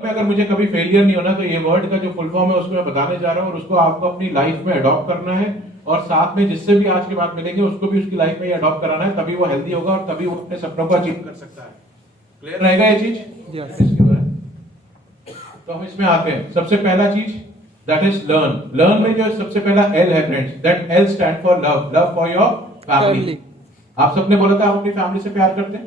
अगर मुझे कभी फेलियर नहीं होना तो ये वर्ड का जो फुल फॉर्म है उसको मैं बताने जा रहा हूँ और उसको आपको अपनी लाइफ में अडॉप्ट करना है और साथ में जिससे भी आज के बाद मिलेंगे उसको भी उसकी लाइफ में ये अडॉप्ट कराना है, तभी वो हेल्दी होगा और तभी वो अपने सपनों को अचीव कर सकता है। क्लियर रहेगा ये चीज? इसके बाद तो हम इसमें आते हैं। सबसे पहला चीज दैट इज लर्न। लर्न में जो सबसे पहला एल है friends, that L stand for love. Love for your family. आप सबने बोला था आप अपनी फैमिली से प्यार करते हैं,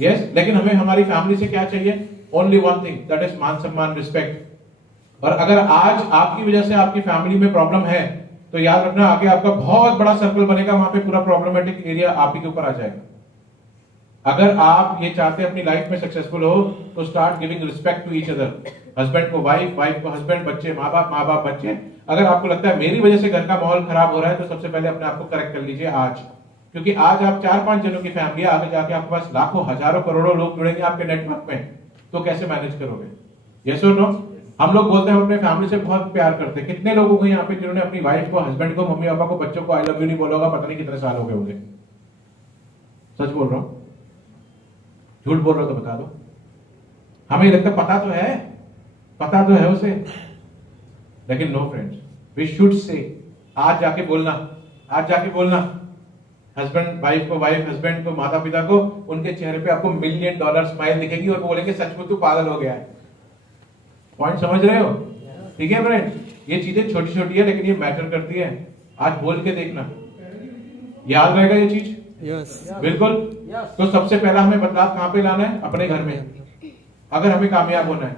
यस, लेकिन हमें हमारी फैमिली से क्या चाहिए? Only one thing, that is मान सम्मान, रिस्पेक्ट। और अगर आज आपकी वजह से आपकी फैमिली में प्रॉब्लम है तो याद रखना आगे आपका बहुत बड़ा सर्कल बनेगा, वहां पे पूरा प्रॉब्लमेटिक एरिया आप ही के ऊपर आ जाएगा। अगर आप ये चाहते हैं अपनी लाइफ में सक्सेसफुल हो तो start giving respect to each other. Husband को वाइफ, वाइफ को हस्बैंड, बच्चे माँ बाप बच्चे। अगर आपको लगता है मेरी वजह से घर का माहौल खराब हो रहा है तो सबसे पहले अपने आप को करेक्ट कर लीजिए आज, क्योंकि आज आप 4-5 जनों की फैमिली है, आगे जाके आपके पास लाखों हजारों करोड़ों लोग जुड़ेंगे आपके नेटवर्क में, तो कैसे मैनेज करोगे? यस और नो? हम लोग बोलते हैं हम अपने फैमिली से बहुत प्यार करते हैं। कितने लोगों को यहाँ पे जिन्होंने अपनी वाइफ को, हस्बैंड को, मम्मी पापा को, बच्चों को आई लव यू नहीं बोला होगा, पता नहीं कितने साल हो गए होंगे। सच बोल रहा हूं? झूठ बोल रहा हूं तो बता दो। हमें लगता पता तो है उसे, लेकिन no friends, we should say आज जाके बोलना हस्बैंड वाइफ को, वाइफ हस्बैंड को, माता पिता को, उनके चेहरे पे आपको $1 मिलियन स्माइल दिखेगी और बोलेंगे सचमुच तू पागल हो गया है। पॉइंट समझ रहे हो? ठीक है फ्रेंड, ये चीजें छोटी छोटी है लेकिन ये मैटर करती है। आज बोल के देखना, याद रहेगा ये चीज? यस, बिल्कुल। तो सबसे पहला हमें बदलाव कहां पे लाना है? अपने घर में। अगर हमें कामयाब होना है,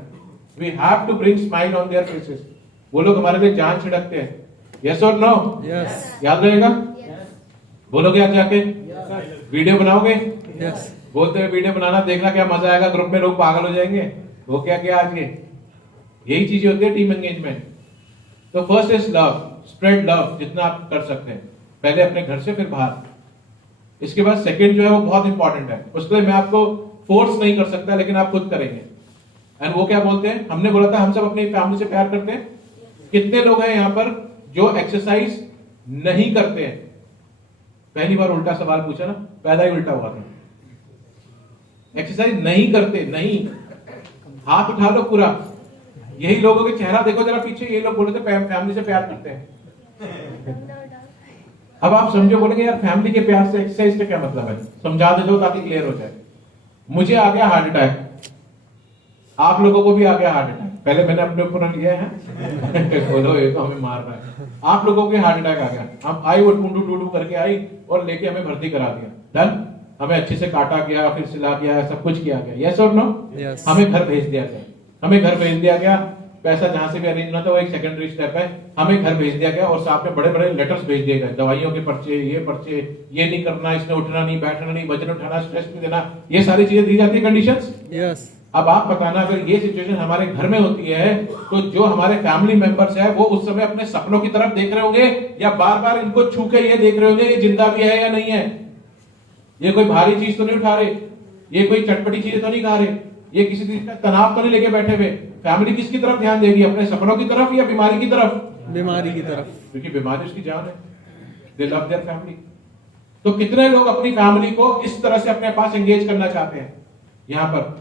we have to bring smile on their faces. वो लोग हमारे लिए जान छिड़कते हैं। यस और नो? यस, याद रहेगा? बोलोगे आज जाके? वीडियो बनाओगे? यस, बोलते हुए वीडियो बनाना, देखना क्या मजा आएगा, ग्रुप में लोग पागल हो जाएंगे। वो क्या क्या आज यही चीजें होती है टीम एंगेजमेंट। तो first is love, spread love जितना आप कर सकते हैं, पहले अपने घर से फिर बाहर। इसके बाद सेकंड जो है वो बहुत इंपॉर्टेंट है, उसके लिए मैं आपको फोर्स नहीं कर सकता लेकिन आप खुद करेंगे। एंड वो क्या बोलते हैं? हमने बोला था हम सब अपनी फैमिली से प्यार करते हैं। कितने लोग हैं यहाँ पर जो एक्सरसाइज नहीं करते हैं? पहली बार उल्टा सवाल पूछा ना, पहला ही उल्टा हुआ था। एक्सरसाइज नहीं करते, नहीं, हाथ उठा लो पूरा। यही लोगों के चेहरा देखो जरा पीछे, ये लोग बोलते फैमिली से प्यार करते हैं। अब आप समझो, बोलेंगे यार फैमिली के प्यार से एक्सरसाइज का क्या मतलब है? समझा दे दो ताकि क्लियर हो जाए। मुझे आ गया हार्ट अटैक, आप लोगों को भी आ गया हार्ट अटैक। पहले मैंने अपने ऊपर लिया है बोलो ये तो हमें मार रहा है। आप लोगों को हार्ट अटैक आ गया, हम आई वो टूडू करके आई और लेके हमें भर्ती करा दिया। डन, हमें अच्छे से काटा गया, फिर सिला गया, सब कुछ किया गया। यस और नो? हमें घर भेज दिया गया। पैसा जहां से भी अरेंज होना था वो एक सेकेंडरी स्टेप है। हमें घर भेज दिया गया और साथ में बड़े बड़े लेटर्स भेज दिए गए, दवाइयों के पर्चे, ये नहीं करना, इसने उठना नहीं, बैठना नहीं, वजन उठाना, स्ट्रेस नहीं देना, ये सारी चीजें दी जाती है, कंडीशंस। यस। अब आप बताना, अगर ये सिचुएशन हमारे घर में होती है तो जो हमारे फैमिली मेंबर्स है वो उस समय अपने सपनों की तरफ देख रहे होंगे या बार बार इनको छू के ये देख रहे होंगे ये जिंदा भी है या नहीं है, ये कोई भारी चीज तो नहीं उठा रहे, ये कोई चटपटी चीजें तो नहीं खा रहे, ये किसी चीज का तनाव तो नहीं लेके बैठे हुए। फैमिली किसकी तरफ ध्यान देगी? अपने सपनों की तरफ या बीमारी की तरफ? बीमारी की तरफ, क्योंकि बीमारी उसकी जान है। दे लव देयर फैमिली। तो कितने लोग अपनी फैमिली को इस तरह से अपने पास एंगेज करना चाहते हैं? यहां पर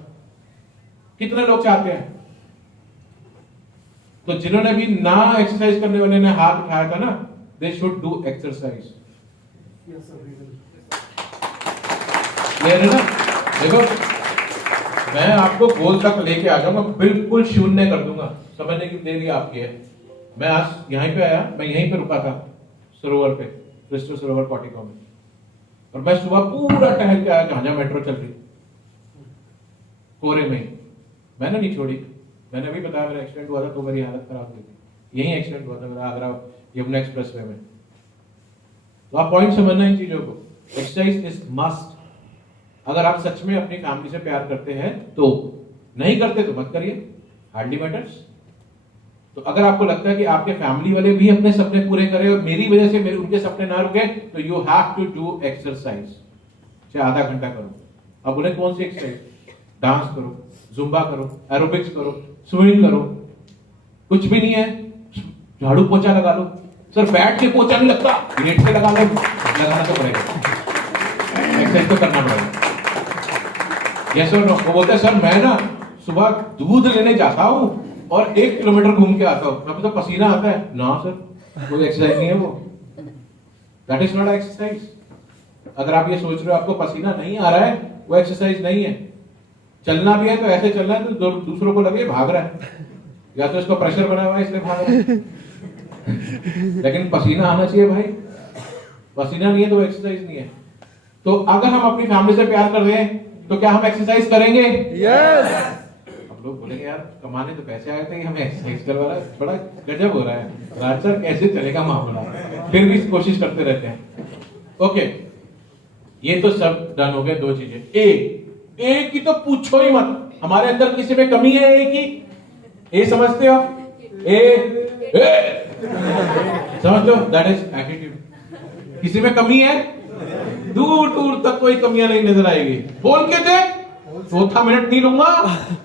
कितने लोग चाहते हैं? तो जिन्होंने भी ना एक्सरसाइज करने वाले ने हाथ उठाया था ना, they should do exercise. Clear है ना? देखो मैं आपको गोल तक लेके आ जाऊंगा, बिल्कुल शून्य कर दूंगा, समझने की देरी आपकी है। मैं आज यहीं पे आया, मैं यहीं पे रुका था सरोवर पे, क्रिस्टो सरोवर कॉटिको में, और मैं सुबह पूरा टहल के आया जहां मेट्रो चल रही, कोरे में। मैंने नहीं छोड़ी, मैंने अभी बताया मेरा एक्सीडेंट हुआ था तो मेरी हालत खराब हुई थी। यही एक्सीडेंट हुआ था मेरा आगरा यमुना एक्सप्रेसवे में। तो आप पॉइंट समझना इन चीजों को। Exercise is must. अगर आप सच में अपनी फैमिली से प्यार करते हैं तो, नहीं करते तो मत करिए, हार्डली मैटर्स। तो अगर आपको लगता है कि आपके फैमिली वाले भी अपने सपने पूरे करें और मेरी वजह से मेरे उनके सपने ना रुके, तो you have to do exercise, चाहे आधा घंटा करो। अब बोले कौन सी एक्सरसाइज? डांस करो, जुम्बा करो, एरोबिक्स करो, स्विमिंग करो, कुछ भी नहीं है, झाड़ू पोछा लगा लो। सर बैठ के पोछा नहीं लगता, लेट के लगा लो, लगाना तो पड़ेगा, एक्सरसाइज तो करना पड़ेगा। यस और नो? वो बोलते हैं सर मैं ना सुबह दूध लेने जाता हूँ और 1 किलोमीटर घूम के आता हूँ, अब तो पसीना आता है ना सर, कोई एक्सरसाइज नहीं है वो, दैट इज नॉट एक्सरसाइज। अगर आप ये सोच रहे हो आपको पसीना नहीं आ रहा है, वो एक्सरसाइज नहीं है। चलना भी है तो ऐसे चलना है तो दूसरों को लगे भाग रहा है, या तो इसको प्रेशर बना हुआ है इसलिए भाग रहा है। लेकिन पसीना आना चाहिए भाई, पसीना नहीं है तो वो एक्सरसाइज नहीं है। तो अगर हम अपनी फैमिली से प्यार कर रहे हैं तो क्या हम एक्सरसाइज करेंगे? यस। अब लोग बोलेंगे यार कमाने तो पैसे आए थे, हमें एक्सरसाइज करवा रहा है, बड़ा गजब हो रहा है राज सर, कैसे चलेगा मामला? फिर भी कोशिश करते रहते हैं। ओके, ये तो सब डन हो गए। 2 चीजें, ए की तो पूछो ही मत, हमारे अंदर किसी में कमी है ए की? ए समझते हो? ए समझते हो? That is attitude. किसी में कमी है? दूर दूर तक कोई कमियां नहीं नजर आएगी। बोल के देख, 4था मिनट नहीं लूंगा।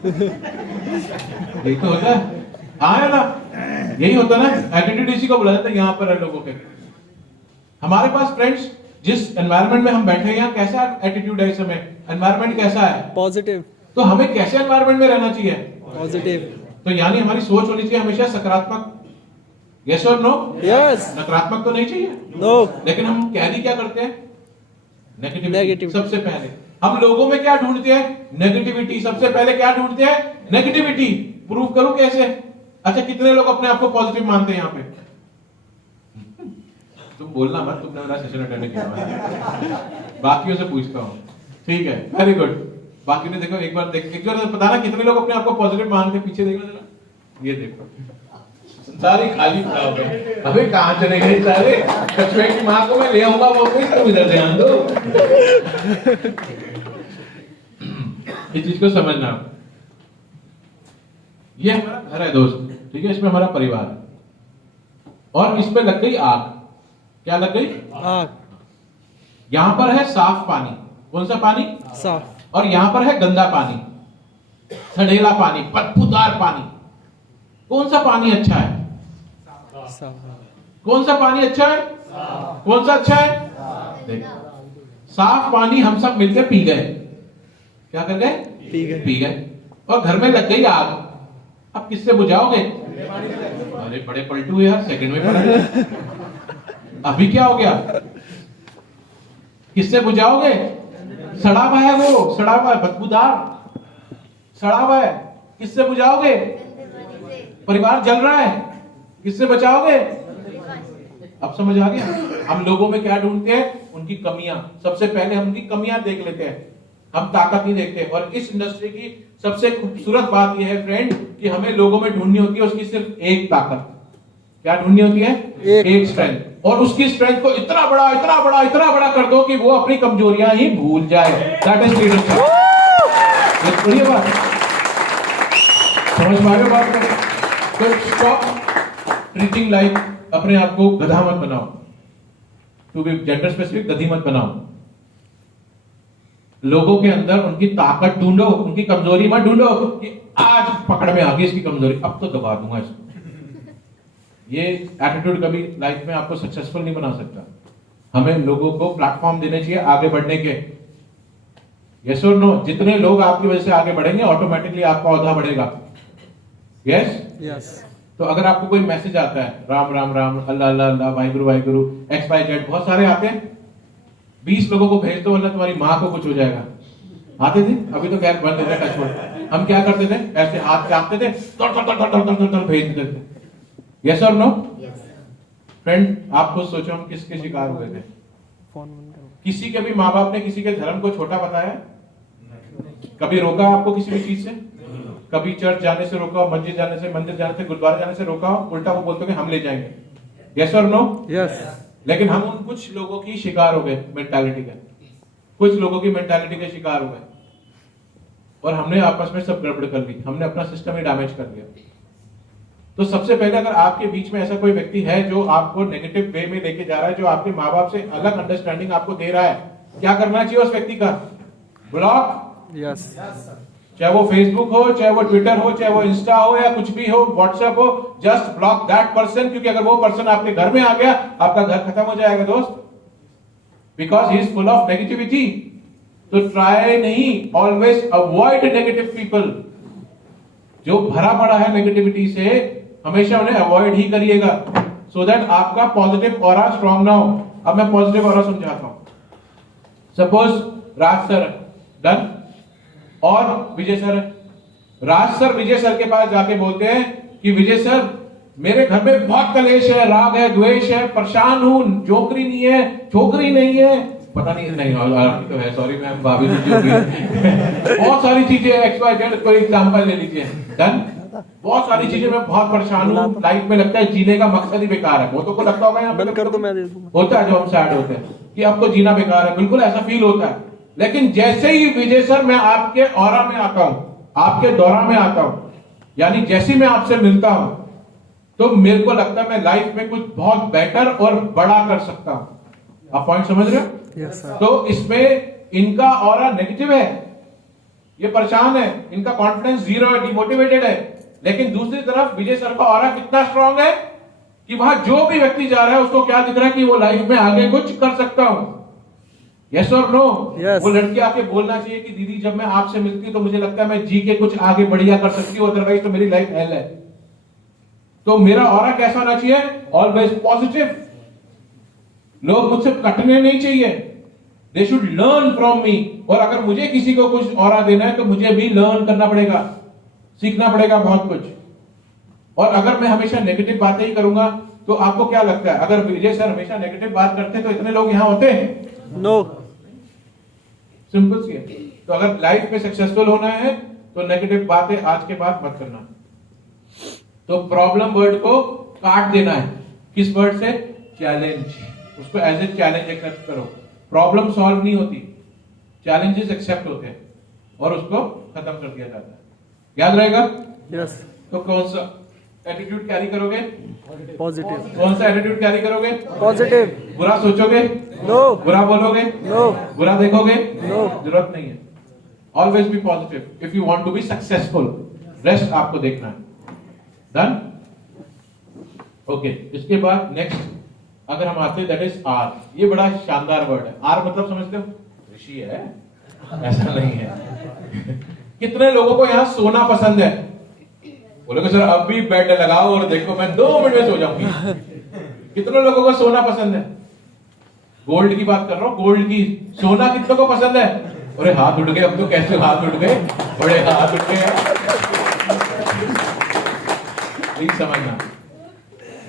यही तो होता है, आया ना, यही होता ना, एटीट्यूड इसी को बोला जाता है। यहां पर है लोगों के, हमारे पास फ्रेंड्स जिस एनवायरनमेंट में हम बैठे हैं, यहाँ कैसा एटीट्यूड है इस समय? एनवायरनमेंट कैसा है? पॉजिटिव। तो हमें कैसे एनवायरनमेंट में रहना चाहिए? पॉजिटिव। तो यानी हमारी सोच होनी चाहिए हमेशा सकारात्मक। यस और नो? यस। नकारात्मक तो नहीं चाहिए। नो। लेकिन हम कैरी क्या करते हैं? नेगेटिविटी। नेगेटिव। सबसे पहले हम लोगों में क्या ढूंढते हैं? नेगेटिविटी। सबसे पहले क्या ढूंढते हैं? नेगेटिविटी। प्रूव करूं कैसे? अच्छा, कितने लोग अपने आप को पॉजिटिव मानते हैं यहाँ पे? तुम बोलना मत, तुमने मेरा सेशन अटेंड किया। बाकियों से पूछता हूँ, ठीक है? Very good. बाकी ने देखो, एक बार बताना कितने लोग अपने आप को पॉजिटिव मानते हैं? पीछे देखो जरा, ये देखो सारी खाली पड़ा होगा। अबे कहां चले गए सारे? कछुए की मां को मैं ले आऊंगा, वो कोई तुम इधर ध्यान दो। इस चीज को समझना। ये हमारा घर है दोस्त, ठीक है? इसमें हमारा परिवार है और इसमें लग गई आग। क्या लग गई? आग। यहां पर है साफ पानी। कौन सा पानी? साफ। और यहां पर है गंदा पानी, सड़ेला पानी, बदबूदार पानी। कौन सा पानी अच्छा है? साफ। कौन सा पानी अच्छा है? कौन सा अच्छा है? देख, साफ पानी हम सब मिलकर पी गए। क्या कर गए? पी गए। और घर में लग गई आग। अब किससे बुझाओगे? अरे बड़े पलटू यार, सेकंड में पड़ा। अभी क्या हो गया? किससे बुझाओगे? सड़ा हुआ है वो, सड़ा हुआ है, बदबूदार सड़ा हुआ है। किससे बुझाओगे? परिवार जल रहा है, किससे बचाओगे? अब समझ आ गया? हम लोगों में क्या ढूंढते हैं? उनकी कमियां। सबसे पहले हम उनकी कमियां देख लेते हैं, हम ताकत नहीं देखते। और इस इंडस्ट्री की सबसे खूबसूरत बात यह है फ्रेंड, कि हमें लोगों में ढूंढनी होती है उसकी सिर्फ एक ताकत। क्या ढूंढनी होती है? एक स्ट्रेंथ। और उसकी स्ट्रेंथ को इतना बड़ा इतना बड़ा इतना बड़ा कर दो कि वो अपनी कमजोरियां ही भूल जाए। That is leadership. बढ़िया बात, समझ पा रहे हो बात को? तो स्टॉप ट्रीटिंग लाइक, अपने आप को गधा मत बनाओ। टू बी जेंडर स्पेसिफिक, गधी मत बनाओ। लोगों के अंदर उनकी ताकत ढूंढो, उनकी कमजोरी मत ढूंढो कि आज पकड़ में आ गई इसकी कमजोरी, अब तो दबा दूंगा इसको। ये एटीट्यूड कभी लाइफ में आपको सक्सेसफुल नहीं बना सकता। हमें लोगों को प्लेटफॉर्म देने चाहिए आगे बढ़ने के। यस और नो? जितने लोग आपकी वजह से आगे बढ़ेंगे, ऑटोमेटिकली आपका औहदा बढ़ेगा। यस? यस। तो अगर आपको कोई मैसेज आता है, राम राम राम, अल्लाह अल्लाह अल्लाह, वाहिगुरु वाहिगुरु, XYZ, बहुत सारे आते हैं, 20 लोगों को भेज दो वरना तुम्हारी माँ को कुछ हो जाएगा। आते थे, अभी तो खैर बंद है टच वर्ड। हम क्या करते थे? ऐसे हाथ कांपते थे, तड़ भेज देते थे। यस और नो? फ्रेंड, आप खुद सोचो हम किसके शिकार हुए थे? किसी के भी माँ बाप ने किसी के धर्म को छोटा बताया? कभी रोका आपको किसी भी चीज से? कभी चर्च जाने से रोका, मस्जिद जाने से, मंदिर जाने से, गुरुद्वारा जाने से रोका? उल्टा वो बोलते हैं हम ले जाएंगे। यस और नो? यस। लेकिन हम उन कुछ लोगों की शिकार हो गए, मेंटालिटी के, कुछ लोगों की मेंटालिटी के शिकार हो गए और हमने आपस में सब गड़बड़ कर दी, हमने अपना सिस्टम ही डैमेज कर दिया। तो सबसे पहले अगर आपके बीच में ऐसा कोई व्यक्ति है जो आपको नेगेटिव वे में लेके जा रहा है, जो आपके माँ बाप से अलग अंडरस्टैंडिंग आपको दे रहा है, क्या करना चाहिए उस व्यक्ति का? ब्लॉक। यस। चाहे वो फेसबुक हो, चाहे वो ट्विटर हो, चाहे वो इंस्टा हो, या कुछ भी हो, व्हाट्सएप हो, जस्ट ब्लॉक दैट पर्सन। क्योंकि अगर वो पर्सन आपके घर में आ गया, आपका घर खत्म हो जाएगा दोस्त, because he is full of negativity. तो ट्राई नहीं, ऑलवेज अवॉइड नेगेटिव पीपल। जो भरा पड़ा है नेगेटिविटी से, हमेशा उन्हें अवॉइड ही करिएगा, सो दैट आपका पॉजिटिव ऑरा स्ट्रॉन्ग ना हो। अब मैं पॉजिटिव ऑरा समझाता हूं। सपोज राज सर डन और विजय सर है। राज सर विजय सर के पास जाके बोलते हैं कि विजय सर मेरे घर में बहुत कलेश है, राग है, द्वेष है, परेशान हूं, नौकरी नहीं है, छोकरी नहीं है, पता नहीं आपकी तो है, सॉरी मैम, भाभी बहुत सारी चीजें, एक्स वाई जेड, कोई एग्जांपल ले लीजिए। डन, बहुत सारी चीजें, मैं बहुत परेशान हूं, लाइफ में लगता है जीने का मकसद ही बेकार है। बहुतों को लगता होगा यहाँ पे बंद कर दो, मैं दे दूंगा। होता है, जो हम सैड होते हैं कि अब तो जीना बेकार है, बिल्कुल ऐसा फील होता है। लेकिन जैसे ही विजय सर मैं आपके ऑरा में आता हूं, आपके दौरा में आता हूं, यानी जैसे मैं आपसे मिलता हूं, तो मेरे को लगता है मैं लाइफ में कुछ बहुत बेटर और बड़ा कर सकता हूं। आप पॉइंट समझ रहे हो? Yes sir. तो इसमें इनका ऑरा नेगेटिव है, ये परेशान है, इनका कॉन्फिडेंस जीरो है, डिमोटिवेटेड है। लेकिन दूसरी तरफ विजय सर का ऑरा कितना स्ट्रांग है कि वहां जो भी व्यक्ति जा रहा है उसको क्या दिख रहा है कि वो लाइफ में आगे कुछ कर सकता हूं। यस और नो? वो लड़की आके बोलना चाहिए कि दीदी जब मैं आपसे मिलती हूं तो मुझे लगता है मैं जी के कुछ आगे बढ़िया कर सकती हूँ, अदरवाइज तो मेरी लाइफ हेल है। तो मेरा ऑरा कैसा होना चाहिए? Always positive. लोग मुझसे कटने नहीं चाहिए, they should learn from me. और अगर मुझे किसी को कुछ ऑरा देना है तो मुझे भी लर्न करना पड़ेगा, सीखना पड़ेगा बहुत कुछ। और अगर मैं हमेशा नेगेटिव बातें ही करूंगा तो आपको क्या लगता है, अगर विजय सर हमेशा नेगेटिव बात करते तो इतने लोग यहां होते हैं? नो। सिंपल सी है। तो अगर लाइफ में सक्सेसफुल होना है तो नेगेटिव बातें आज के बाद मत करना। तो प्रॉब्लम वर्ड को काट देना है। किस वर्ड से? चैलेंज। उसको एज ए चैलेंज एक्सेप्ट करो। प्रॉब्लम सॉल्व नहीं होती, चैलेंजेस एक्सेप्ट होते हैं और उसको खत्म कर दिया जाता है। याद रहेगा? यस। तो कौन सा एटीट्यूड कैरी करोगे? पॉजिटिव। कौन सा एटीट्यूड कैरी करोगे? पॉजिटिव। बुरा सोचोगे? नो। बुरा बोलोगे? नो। बुरा देखोगे? नो। जरूरत नहीं है। Always be positive if you want to be successful. Rest आपको देखना है। डन? ओके, इसके बाद नेक्स्ट अगर हम आते हैं दैट इज आर। ये बड़ा शानदार वर्ड है। आर मतलब समझते हो? ऋषि है, ऐसा नहीं है। कितने लोगों को यहां सोना पसंद है? बोलोगे सर अब भी बेड लगाओ और देखो मैं 2 मिनट में सो जाऊंगी। कितने लोगों को सोना पसंद है? गोल्ड की बात कर रहा हूं, गोल्ड की। सोना कितनों को पसंद है? अरे हाथ उठ गए, अब तो कैसे हाथ उठ गए, बड़े हाथ उठ गए। प्लीज समझना,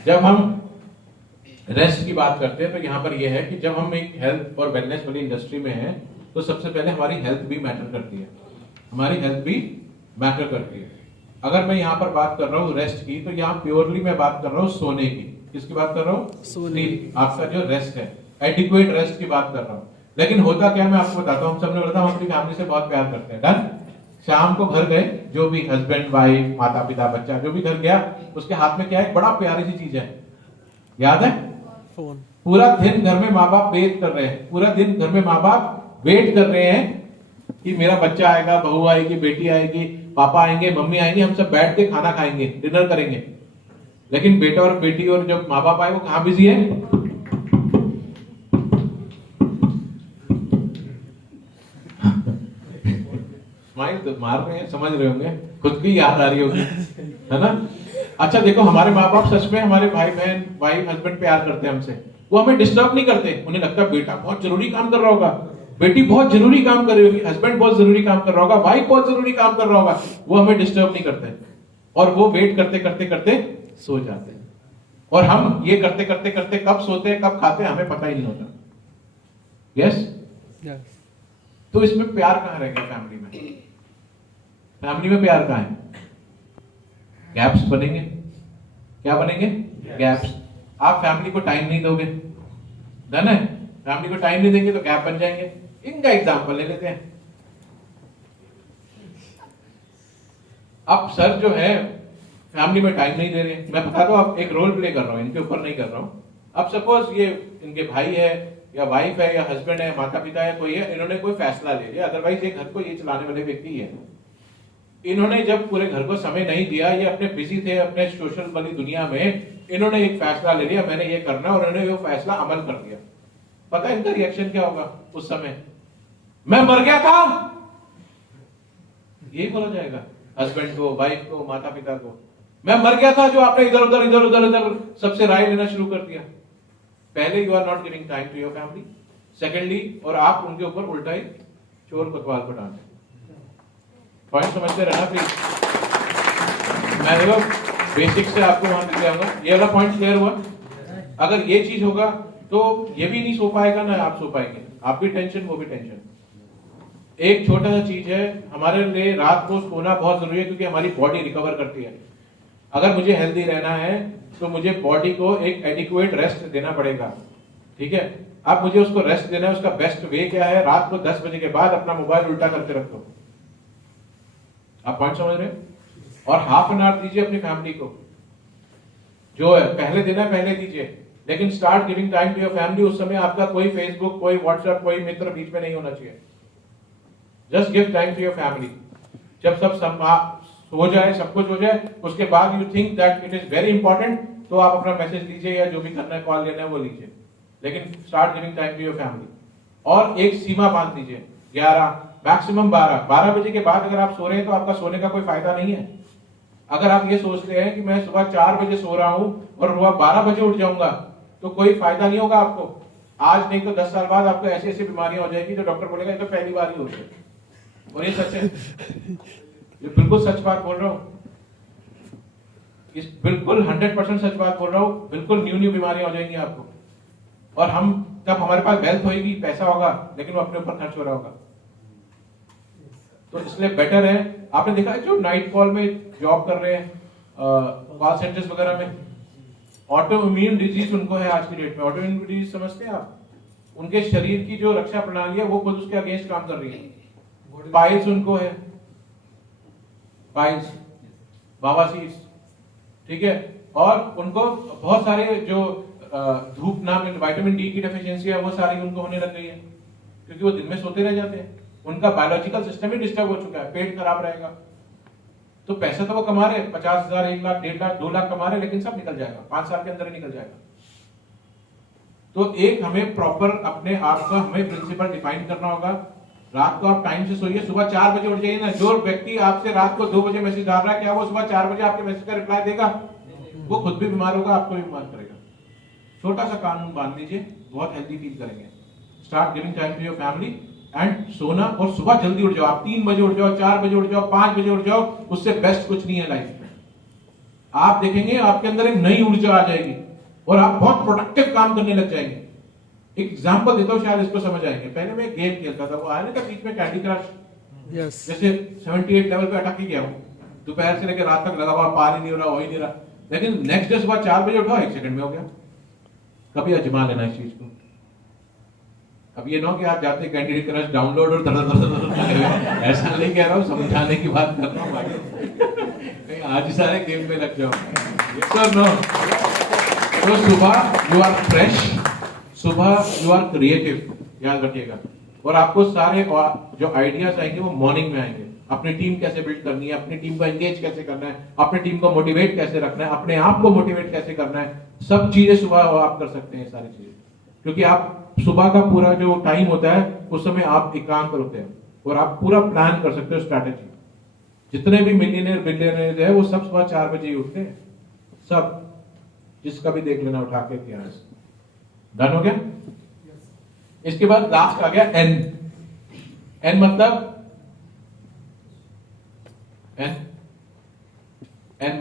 जब हम रेस्ट की बात करते हैं तो यहां पर यह है कि जब हम एक हेल्थ और वेलनेस वाली इंडस्ट्री में हैं तो सबसे पहले हमारी हेल्थ भी मैटर करती है। हमारी हेल्थ भी मैटर करती है। अगर मैं यहां पर बात कर रहा हूं रेस्ट की, तो यहां प्योरली मैं बात कर रहा हूं सोने की। किसकी बात कर रहा हूं? सोने। आपका जो रेस्ट है, एडिक्वेट रेस्ट की बात कर रहा हूं। लेकिन होता क्या, मैं आपको बताता हूं। हम सबने बोला था हम अपनी फैमिली से बहुत प्यार करते हैं। डन? शाम को घर गए, जो भी हस्बैंड वाइफ माता पिता बच्चा जो भी घर गया, उसके हाथ में क्या है? बड़ा प्यारी सी चीज है, याद है? फोन। पूरा दिन घर में माँ बाप वेट कर रहे हैं, पूरा दिन घर में माँ बाप वेट कर रहे हैं कि मेरा बच्चा आएगा, बहू आएगी, बेटी आएगी, पापा आएंगे, मम्मी आएंगे, हम सब बैठ के खाना खाएंगे, डिनर करेंगे। लेकिन बेटा और बेटी और जब माँ बाप आए वो कहां बिजी है? स्माइल तो मार रहे हैं, समझ रहे होंगे, खुद की याद आ रही होगी, है ना? अच्छा देखो, हमारे माँ बाप सच में हमारे भाई बहन वाइफ हस्बैंड प्यार करते हैं हमसे, वो हमें डिस्टर्ब नहीं करते। उन्हें लगता है बेटा बहुत जरूरी काम कर रहा होगा, बेटी बहुत जरूरी काम कर रही होगी, हस्बैंड बहुत जरूरी काम कर रहा होगा, वाइफ बहुत जरूरी काम कर रहा होगा, वो हमें डिस्टर्ब नहीं करते और वो वेट करते करते करते सो जाते हैं। और हम ये करते करते करते कब सोते हैं कब खाते हैं हमें पता ही नहीं होता। यस? यस। तो इसमें प्यार कहां रह गया? फैमिली में, फैमिली में प्यार कहां है? गैप्स बनेंगे। क्या बनेंगे? गैप्स। आप फैमिली को टाइम नहीं दोगे, डन है? फैमिली को टाइम नहीं देंगे तो गैप बन जाएंगे। इनका एग्जांपल ले लेते हैं। अब सर जो है फैमिली में टाइम नहीं दे रहे, मैं बता दूं, आप एक रोल प्ले कर रहा हूं, इनके ऊपर नहीं कर रहा हूं। अब सपोज ये इनके भाई है या वाइफ है या हस्बैंड है, माता पिता है, कोई है, इन्होंने कोई फैसला ले लिया, अदरवाइज ये घर को ये चलाने वाले व्यक्ति है। इन्होंने जब पूरे घर को समय नहीं दिया, ये अपने बिजी थे अपने सोशल वाली दुनिया में, इन्होंने एक फैसला ले लिया मैंने ये करना, और इन्होंने वो फैसला अमल कर दिया। पता है इनका रिएक्शन क्या होगा उस समय? मैं मर गया था, यही बोला जाएगा। हस्बैंड को, वाइफ को, माता पिता को। मैं मर गया था जो आपने इधर उधर सबसे राय लेना शुरू कर दिया। पहले you are not giving time to your family, secondly और आप उनके ऊपर उल्टा ही चोर कोतवाल को डांटे। पॉइंट समझते रहना प्लीज। मैं देखो बेसिक से आपको वहां लेके आऊंगा। ये वाला पॉइंट क्लियर हुआ? अगर ये चीज होगा तो ये भी नहीं सो पाएगा ना आप सो पाएंगे, आप भी टेंशन वो भी टेंशन। एक छोटा सा चीज है, हमारे लिए रात को सोना बहुत जरूरी है क्योंकि हमारी बॉडी रिकवर करती है। अगर मुझे हेल्दी रहना है तो मुझे बॉडी को एक एडिक्वेट रेस्ट देना पड़ेगा, ठीक है। अब मुझे उसको रेस्ट देना है, उसका बेस्ट वे क्या है? रात को 10 बजे के बाद अपना मोबाइल उल्टा करके रख दो। आप पॉइंट समझ रहे हैं? और हाफ एन आवर दीजिए अपनी फैमिली को, जो है पहले देना पहले दीजिए, लेकिन start giving time to your family. उस समय आपका कोई फेसबुक, कोई व्हाट्सएप, कोई मित्र बीच में नहीं होना चाहिए। Just give time to your family. जब सब हो जाए, सब कुछ हो जाए, उसके बाद you think that it is very important, तो आप अपना मैसेज लीजिए या जो भी करना है, कॉल लेना है वो लीजिए, लेकिन start giving time to your family. और एक सीमा बांध दीजिए, 11 मैक्सिमम 12 बजे के बाद अगर आप सो रहे हैं तो आपका सोने का कोई फायदा नहीं है। अगर आप ये सोचते हैं कि मैं सुबह 4 बजे सो रहा हूं और सुबह 12 बजे उठ जाऊंगा, तो कोई फायदा नहीं होगा आपको। आज नहीं तो 10 साल बाद आपको ऐसी ऐसी बीमारियां हो जाएगी जो डॉक्टर बोलेगा ये तो पहली बार ही हो गई। और ये सच है, ये बिल्कुल सच बात बोल रहा हूं, इस बिल्कुल 100% सच बात बोल रहा हूं। बिल्कुल न्यू बीमारियां हो जाएंगी आपको। और हम जब हमारे पास वेल्थ होगी, पैसा होगा, लेकिन वो अपने ऊपर खर्च हो रहा होगा। तो इसलिए बेटर है, आपने देखा है जो नाइट कॉल में जॉब कर रहे हैं, कॉल सेंटर्स वगैरह में, ऑटो इम्यून डिजीज उनको है आज की डेट में। ऑटो इम्यून डिजीज समझते हैं आप? उनके शरीर की जो रक्षा प्रणाली है वो खुद उसके अगेंस्ट काम कर रही है। पाइल्स उनको है, पाइल्स, बावासीर, ठीक है। और उनको बहुत सारे जो धूप नाम विटामिन डी की डेफिशिएंसी है वो सारी उनको होने लग गई है, क्योंकि वो दिन में सोते रह जाते हैं। उनका बायोलॉजिकल सिस्टम ही डिस्टर्ब हो चुका है, पेट खराब रहेगा। तो पैसा तो वो कमा रहे, 50,000, 1 लाख, 1.5 लाख, 2 लाख कमा रहे, लेकिन सब निकल जाएगा, 5 साल के अंदर ही निकल जाएगा। तो एक हमें प्रॉपर अपने आप का हमें प्रिंसिपल डिफाइन करना होगा। रात को आप टाइम से सोइए, सुबह 4 बजे उठ जाइए ना। जो व्यक्ति आपसे रात को 2 बजे मैसेज डाल रहा है, क्या वो सुबह 4 बजे आपके मैसेज का रिप्लाई देगा? वो खुद भी बीमार होगा, आपको भी बीमार करेगा। छोटा सा कानून बांध लीजिए, बहुत हेल्दी फील करेंगे। Start giving time to your family and सोना, और सुबह जल्दी उठ जाओ। आप 3 बजे उठ जाओ, 4 बजे उठ जाओ, 5 बजे उठ जाओ, उससे बेस्ट कुछ नहीं है लाइफ में। आप देखेंगे आपके अंदर एक नई ऊर्जा आ जाएगी और आप बहुत प्रोडक्टिव काम करने लग जाएंगे। एक एग्जांपल देता हूं, शायद इसको समझ आएंगे। पहले मैं गेम खेलता था, वो आया ना था बीच में कैंडी क्रश, यस, जैसे 78 लेवल पे अटक ही गया हूं, दोपहर से लेकर रात तक लगा हुआ, पानी नहीं हो रहा, हो ही नहीं रहा। लेकिन नेक्स्ट डे सुबह 4 बजे उठा, 1 सेकंड में हो गया। कभी अजमा लेना इस चीज को। अब ये ना कि आप जाते कैंडी क्रश डाउनलोड और ऐसा नहीं कह रहा हूं, समझाने की बात कर रहा हूं भाई। आज सारे गेम में लग जाओ। Yes no. तो सुबह यू आर फ्रेश, सुबह यू आर क्रिएटिव, याद रखिएगा। और आपको सारे जो आइडियाज आएंगे वो मॉर्निंग में आएंगे। अपनी टीम कैसे बिल्ड करनी है, अपनी टीम को एंगेज कैसे करना है, अपनी टीम को मोटिवेट कैसे रखना है, अपने आप को मोटिवेट कैसे करना है, सब चीजें सुबह आप कर सकते हैं, सारी चीजें। क्योंकि आप सुबह का पूरा जो टाइम होता है उस समय आप एकांत होते हैं और आप पूरा प्लान कर सकते हो, स्ट्रैटेजी। जितने भी मिलियनेयर बिलियनेयर है वो सब सुबह 4 बजे ही उठते हैं, सब, जिसका भी देख लेना उठा के इतिहास। डन हो गया? इसके बाद लास्ट आ गया एन। एन मतलब एन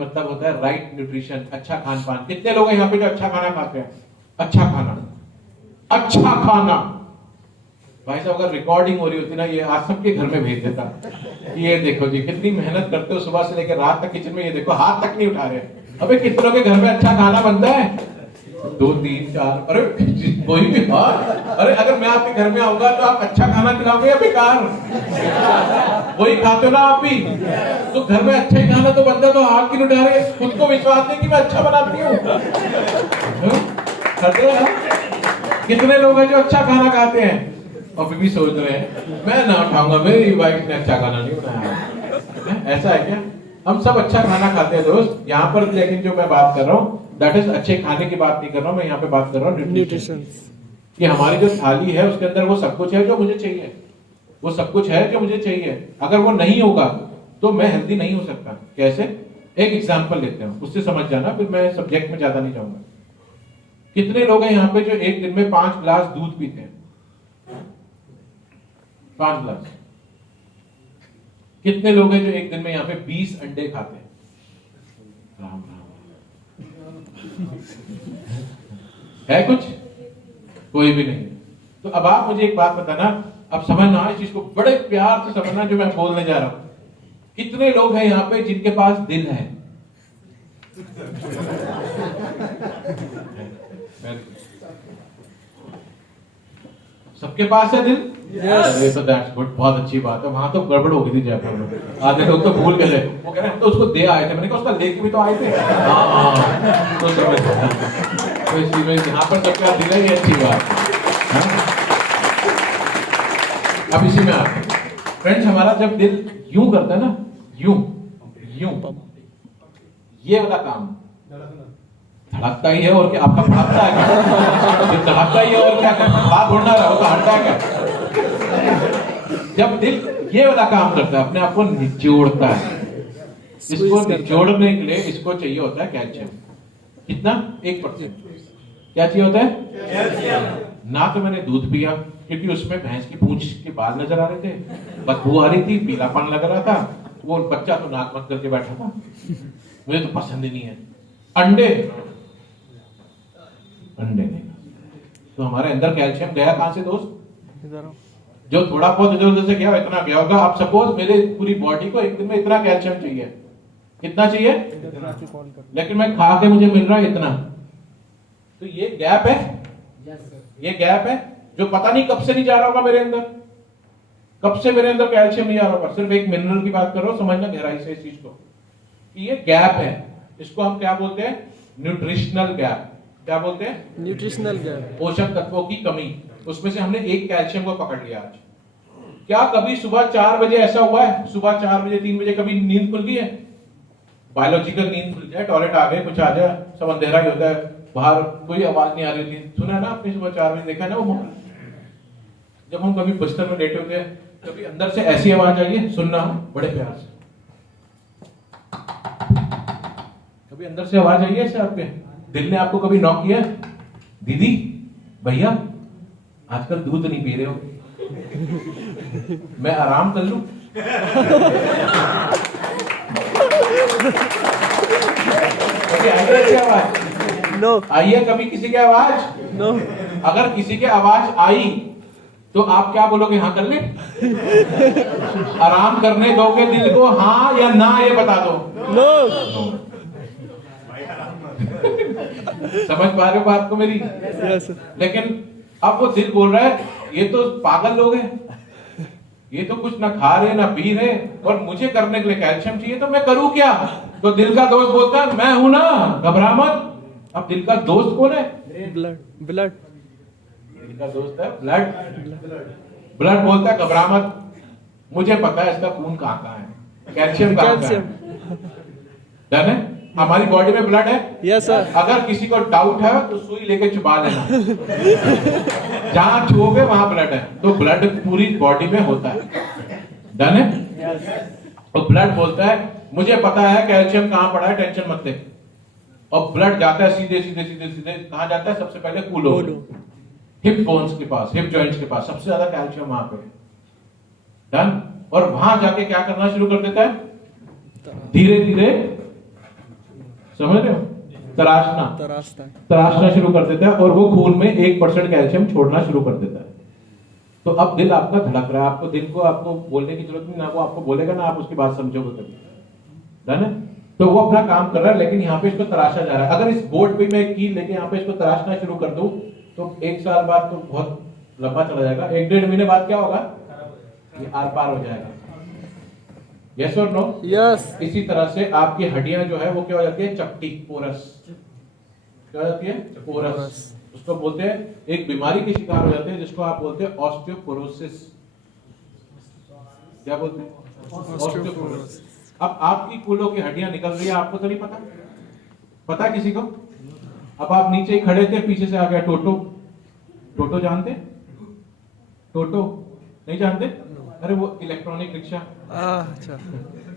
मतलब होता है राइट न्यूट्रिशन, अच्छा खान पान। कितने लोग हैं यहाँ पे जो अच्छा खाना खाते हैं? अच्छा खाना, अच्छा खाना। भाई साहब अगर रिकॉर्डिंग हो रही होती ना, ये आज सबके घर में भेज देता। ये देखो जी कितनी मेहनत करते हो सुबह से लेकर रात तक किचन में, ये देखो हाथ तक नहीं उठा रहे। अबे कितनों के घर में अच्छा खाना बनता है? 2, 3, 4। अरे कोई भी बात। अरे अगर मैं आपके घर में आऊंगा तो आप अच्छा खाना खिलाओगे या बेकार? वही खाते हो ना आप भी। तो घर में अच्छा ही खाना तो बनता, तो हाथ क्यों उठा रहे? खुद को विश्वास नहीं कि मैं अच्छा बनाती हूँ। कितने लोग हैं जो अच्छा खाना खाते हैं और फिर भी सोच रहे हैं मैं ना उठाऊंगा, मेरी वाइफ ने अच्छा खाना नहीं बनाया। ऐसा है क्या? हम सब अच्छा खाना खाते हैं दोस्त यहाँ पर, लेकिन जो मैं बात कर रहा हूँ दैट इज अच्छे खाने की बात नहीं कर रहा हूँ मैं, यहाँ पे बात कर रहा हूँ न्यूट्रिशन कि हमारी जो थाली है उसके अंदर वो सब कुछ है जो मुझे चाहिए, वो सब कुछ है जो मुझे चाहिए। अगर वो नहीं होगा तो मैं हेल्दी नहीं हो सकता। कैसे? एक एग्जांपल लेते हैं, उससे समझ जाना, फिर मैं सब्जेक्ट में ज्यादा नहीं जाऊंगा। कितने लोग हैं यहाँ पे जो एक दिन में 5 गिलास दूध पीते हैं? 5 गिलास। कितने लोग हैं जो एक दिन में यहाँ पे 20 अंडे खाते हैं? राम राम। है कुछ? कोई भी नहीं। तो अब आप मुझे एक बात बताना, अब समझना इस चीज को, बड़े प्यार से समझना जो मैं बोलने जा रहा हूं। कितने लोग हैं यहाँ पे जिनके पास दिल है? सबके पास है दिल? अरे तो दैट्स गुड, बहुत अच्छी बात है। वहां तो गड़बड़ हो गई थी जयपुर में, आधे लोग तो भूल गए थे। वो कह रहे हम तो उसको दे आए थे। मैंने कहा उसका लेके भी तो आए थे। हाँ, तो समझ गया। तो इसलिए यहाँ पर सबका दिल है, ये अच्छी बात है। अब इसी में आते हैं फ्रेंड्स, हमारा जब दिल यूं करता है ना, यूं यूं, ये वाला काम धड़कता ही है, और क्या आपका भागता है क्या? ये धड़कता ही है, और क्या बात ढूंढना रहा हो तो हटता है क्या? जब दिल ये वाला काम करता है, अपने आप को निचोड़ता है, इसको निचोड़ने के लिए इसको चाहिए होता है कैल्शियम। कितना? 1%। क्या चाहिए होता है? कैल्शियम। ना तो मैंने दूध पिया क्योंकि उसमें भैंस की पूंछ के बाल नजर आ रहे थे, बदबू आ रही थी, पीलापन लग रहा था, वो बच्चा तो नाक मत करके बैठा था, मुझे तो पसंद ही नहीं है। अंडे, अंडे नहीं। तो हमारे अंदर कैल्शियम गया कहां से दोस्त? जो थोड़ा बहुत इधर उधर से गया, इतना गया होगा। आप सपोज मेरे पूरी बॉडी को एक दिन में इतना कैल्शियम चाहिए, कितना चाहिए? लेकिन मैं खा के मुझे मिल रहा है इतना। तो ये गैप है, ये गैप है जो पता नहीं कब से नहीं जा रहा होगा मेरे अंदर। कब से मेरे अंदर कैल्शियम नहीं आ रहा होगा? सिर्फ एक मिनरल की बात कर रहा हूं, समझना गहराई से इस चीज को कि ये गैप है। इसको हम क्या बोलते हैं? Nutritional gap. क्या बोलते हैं? Nutritional gap. पोषक तत्वों की कमी। उसमें से हमने एक कैल्शियम को पकड़ लिया आज। क्या कभी सुबह 4 बजे ऐसा हुआ है, सुबह 4 बजे 3 बजे कभी नींद खुल गई है? बायोलॉजिकल नींद खुल जाए, टॉयलेट आ गए, कुछ आ जाए, सब अंधेरा ही होता है, बाहर कोई आवाज नहीं आ रही थी, सुना ना आपने सुबह 4 बजे देखा ना वो? जब हम कभी बिस्तर में लेटे होते हैं, कभी अंदर से ऐसी आवाज आई है, सुनना बड़े प्यार से, कभी अंदर से आवाज आई है ऐसे आपके दिल ने आपको कभी नॉक किया? दीदी, भैया, आजकल दूध नहीं पी रहे हो, मैं आराम कर लूं? कभी आई है ऐसी आवाज? नो। आई है कभी किसी की आवाज? नो। अगर किसी की आवाज आई तो आप क्या बोलोगे? हाँ कर ले? आराम करने दोगे दिल को, हाँ या ना, ये बता दो। नो। समझ पा रहे हो बात को मेरी? यस। लेकिन अब वो दिल बोल रहा है ये तो पागल लोग हैं, ये तो कुछ ना खा रहे ना पी रहे, और मुझे करने के लिए कैल्शियम चाहिए, तो मैं करूं क्या? तो दिल का दोस्त बोलता है मैं हूं ना, घबरा मत। अब दिल का दोस्त कौन है? ब्लड। ब्लड। दिल का दोस्त है ब्लड। ब्लड बोलता है घबरा मत, मुझे पता है इसका खून कहां कहां है, कैल्शियम कहां कहां है। डन है? हमारी बॉडी में ब्लड है। Yes sir. अगर किसी को डाउट है तो सुई लेके चुबा लेना, जहां छुओगे वहां ब्लड है, तो ब्लड पूरी बॉडी में होता है। डन है? तो ब्लड बोलता है मुझे पता है कैल्शियम कहां पड़ा है, टेंशन मत ले। और ब्लड जाता है सीधे सीधे सीधे सीधे कहां जाता है? सबसे पहले कूलो, हिप बोन्स के पास, हिप जॉइंट्स के पास, सबसे ज्यादा कैल्शियम वहां पे। डन? और वहां जाके क्या करना शुरू कर देता है? धीरे धीरे, समझ रहे हो? तराशना शुरू कर देता है, और वो खून में 1% कैल्शियम छोड़ना शुरू कर देता है। तो अब दिल आपका धड़क रहा है, आपको दिल को आपको बोलने की जरूरत नहीं, ना वो आपको बोलेगा ना आप उसकी बात समझोगे कभी। डन है? तो वो अपना काम कर रहा है, लेकिन यहाँ पे इसको तराशा जा रहा है। अगर इस बोर्ड पे मैं एक कील लेके यहाँ पे इसको तराशना शुरू कर दूं तो 1 साल बाद तो बहुत लंबा चला जाएगा, 1-1.5 महीने बाद क्या होगा? ये आर पार हो जाएगा। यस और नो? यस। इसी तरह से आपकी हड्डियां जो है वो क्या हो जाती है? चपटी, पोरस। क्या हो जाती है? पोरस। उसको बोलते हैं, एक बीमारी के शिकार हो जाते हैं जिसको आप बोलते हैं ऑस्टियोपोरोसिस। क्या बोलते हैं? ऑस्टियोपोरोसिस। अब आपकी कूलों की हड्डियां निकल रही है, आपको तो नहीं पता, पता किसी को? अब आप नीचे ही खड़े थे, पीछे से आ गया टोटो। टोटो जानते? टोटो नहीं जानते? अरे वो इलेक्ट्रॉनिक रिक्शा, अच्छा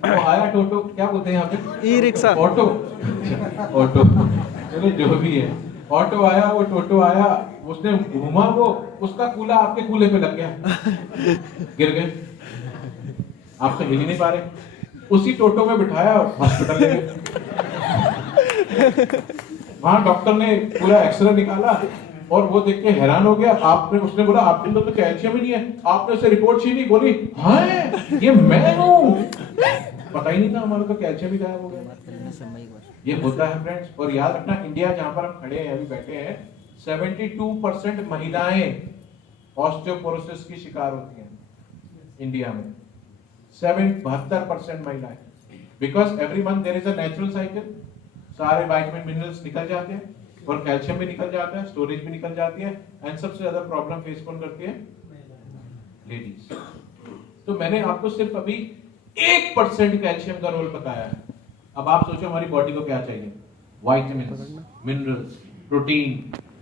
वो आया टोटो, क्या बोलते हैं यहाँ पे, ई रिक्शा ऑटो, ऑटो, चलो जो भी है, ऑटो आया, वो टोटो आया, उसने घूमा, वो उसका कूला आपके कूले पे लग गया, गिर गए, आप तो हिल ही नहीं पा रहे, उसी टोटो में बिठाया और हॉस्पिटल ले गए। वहां डॉक्टर ने पूरा एक्सरे निकाला और वो देख के हैरान हो गया। आपने, उसने बोला आपके अंदर तो कैल्शियम ही नहीं है। आपने उसे रिपोर्ट छीनी, बोली हाँ ये मैं हूँ, पता ही नहीं था, हमारा तो कैल्शियम ही गायब हो गया। ये होता है फ्रेंड्स। और याद रखना, इंडिया जहां पर हम खड़े हैं, अभी बैठे हैं, 72% महिलाएं ऑस्टियोपोरोसिस की शिकार होती हैं इंडिया में, 72% महिलाएं, because every month there is a natural cycle, सारे विटामिन मिनरल्स निकल जाते हैं और कैल्शियम भी निकल जाता है, स्टोरेज भी निकल जाती है, एंड सबसे ज्यादा प्रॉब्लम फेस कौन करती है? लेडीज। तो मैंने आपको सिर्फ अभी 1% कैल्शियम का रोल बताया है। अब आप सोचो हमारी बॉडी को क्या चाहिए? Vitamins, minerals, protein,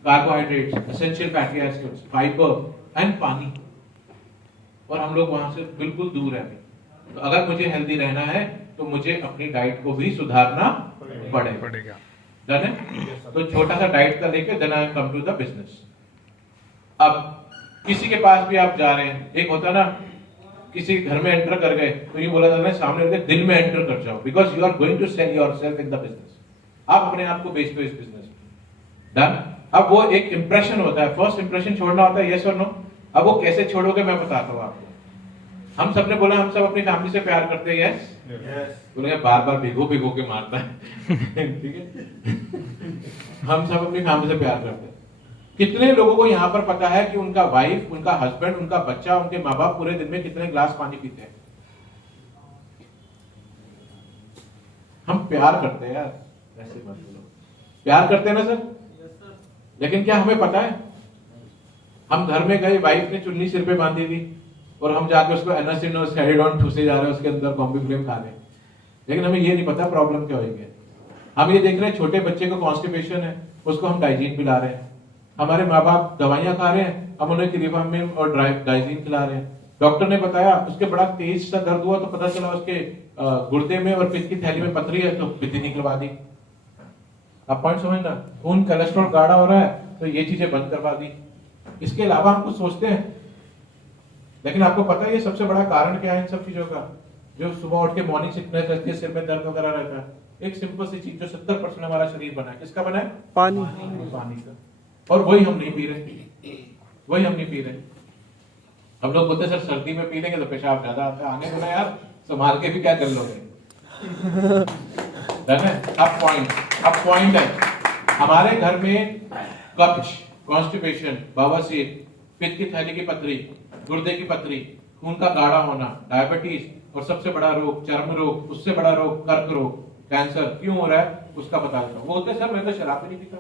carbohydrates, essential fatty acids, fibre and पानी, और हम लोग वहां से बिल्कुल दूर हैं। तो अगर मुझे हेल्दी रहना है तो मुझे अपनी डाइट को भी सुधारना पड़ेगा। डन है? तो छोटा सा डाइट का लेके then I come to the business. अब किसी के पास भी आप जा रहे हैं, एक होता ना, किसी घर में एंटर कर गए तो ये बोला जाता है सामने वाले दिल में एंटर कर जाओ, because you are going to sell yourself in the business. आप अपने आप को बेचते हो इस बिजनेस में। डन? अब वो एक इंप्रेशन होता है, फर्स्ट इंप्रेशन छोड़ना होता है, यस और नो। अब वो कैसे छोड़ोगे मैं बताता हूँ आपको। हम सब ने बोला हम सब अपनी फैमिली से प्यार करते हैं, यस? बोले बार बार भिगो भिगो के मारता है। ठीक है, हम सब अपनी फैमिली से प्यार करते हैं। कितने लोगों को यहाँ पर पता है कि उनका वाइफ, उनका हस्बैंड, उनका बच्चा, उनके माँ बाप पूरे दिन में कितने ग्लास पानी पीते हैं? हम प्यार करते हैं यार, ऐसे मत बोलो, प्यार करते हैं ना सर? लेकिन क्या हमें पता है? हम घर में गए, वाइफ ने चुन्नी सिर पे बांधी थी और हम जाके उसको एनासिनोस हेरिडॉन ठूसे जा रहे हैं उसके अंदर कॉम्बिफ्लेम खाने, लेकिन हमें ये नहीं पता प्रॉब्लम क्या होगी। हम ये देख रहे हैं छोटे बच्चे को कॉन्स्टिपेशन है, उसको हम डाइजीन पिला रहे हैं। हमारे माँ बाप दवाइयां खा रहे हैं, हम उन्हें क्रिबामिन और डाइजीन खिला रहे हैं। डॉक्टर ने बताया उसके बड़ा तेज सा दर्द हुआ तो पता चला उसके गुर्दे में और पित्त की थैली में पथरी है, तो पित्ती निकलवा दी। आप पॉइंट समझना, खून कोलेस्ट्रॉल गाढ़ा हो रहा है तो ये चीजें बंद करवा दी। इसके अलावा हम कुछ सोचते हैं, लेकिन आपको पता है ये सबसे बड़ा कारण क्या है इन सब चीजों का? जो सुबह उठ के मॉर्निंग सिकनेस रहती है, सिर में दर्द वगैरह रहता है, एक सिंपल सी चीज जो 70% हमारा शरीर बना है, किसका बना है? पानी। पानी का। और वही हम नहीं पी रहे, वही हम नहीं पी रहे। हम लोग बोलते सर सर्दी में पी लेंगे तो पेशाब ज्यादा आता है, आने बोला यार संभाल के भी क्या कर लोगे। अब पॉइंट है, हमारे घर में कब्ज, कॉन्स्टिपेशन, बवासीर, पित्त की थैली की पथरी, गुर्दे की पथरी, खून का गाढ़ा होना, डायबिटीज, और सबसे बड़ा रोग चर्म रोग, उससे बड़ा रोग कर्क रोग, कैंसर क्यों हो रहा है उसका पता चला। वो बोलते सर मैं तो शराब भी नहीं पीता,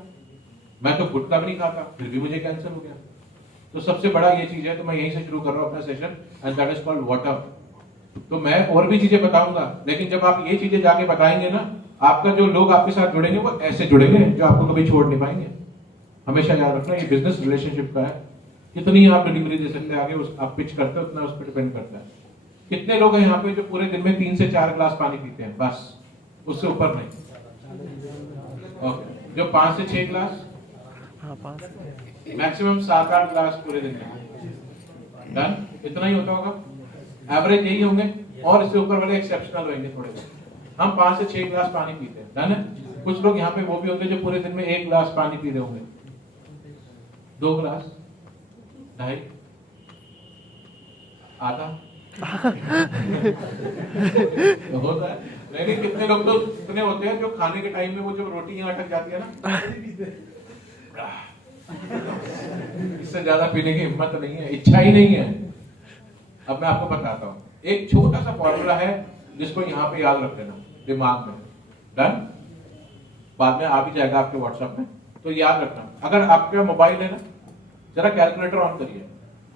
मैं तो गुटखा भी नहीं खाता, फिर भी मुझे कैंसर हो गया। तो सबसे बड़ा ये चीज है, तो मैं यहीं से शुरू कर रहा हूँ अपना session, and that is called water. तो मैं और भी चीजें बताऊंगा, लेकिन जब आप ये चीजें जाके बताएंगे ना, आपका जो लोग आपके साथ जुड़ेंगे वो ऐसे जुड़ेंगे जो आपको कभी छोड़ नहीं पाएंगे। हमेशा याद रखना ये बिजनेस रिलेशनशिप का है। कितनी आप डिलीवरी दे सकते हैं आगे, आप पिच करते हो उतना उस पर डिपेंड करता है। कितने लोग हैं यहाँ पे जो पूरे दिन में 3 से 4 ग्लास पानी पीते हैं, बस उससे ऊपर नहीं। ओके, जो 5 से 6 ग्लास, मैक्सिमम 7-8 ग्लास पूरे दिन में। डन? इतना ही होता होगा, एवरेज यही होंगे, और इससे ऊपर वाले एक्सेप्शनल होंगे थोड़े से। हम 5 से 6 ग्लास पानी पीते हैं। डन है? कुछ लोग यहाँ पे वो भी होंगे जो पूरे दिन में 1 ग्लास पानी पी रहे होंगे, 2 ग्लास, 2.5, आधा। तो होता है। लेकिन कितने लोग तो इतने होते हैं जो खाने के टाइम में वो जो रोटी यहाँ अटक जाती है ना, इससे ज्यादा पीने की हिम्मत नहीं है, इच्छा ही नहीं है। अब मैं आपको बताता हूँ, एक छोटा सा फॉर्मूला है जिसको यहाँ पे याद रख लेना दिमाग में। डन? बाद में आ भी जाएगा आपके व्हाट्सएप में, तो याद रखना। अगर आपका मोबाइल है ना, जरा कैलकुलेटर ऑन करिए,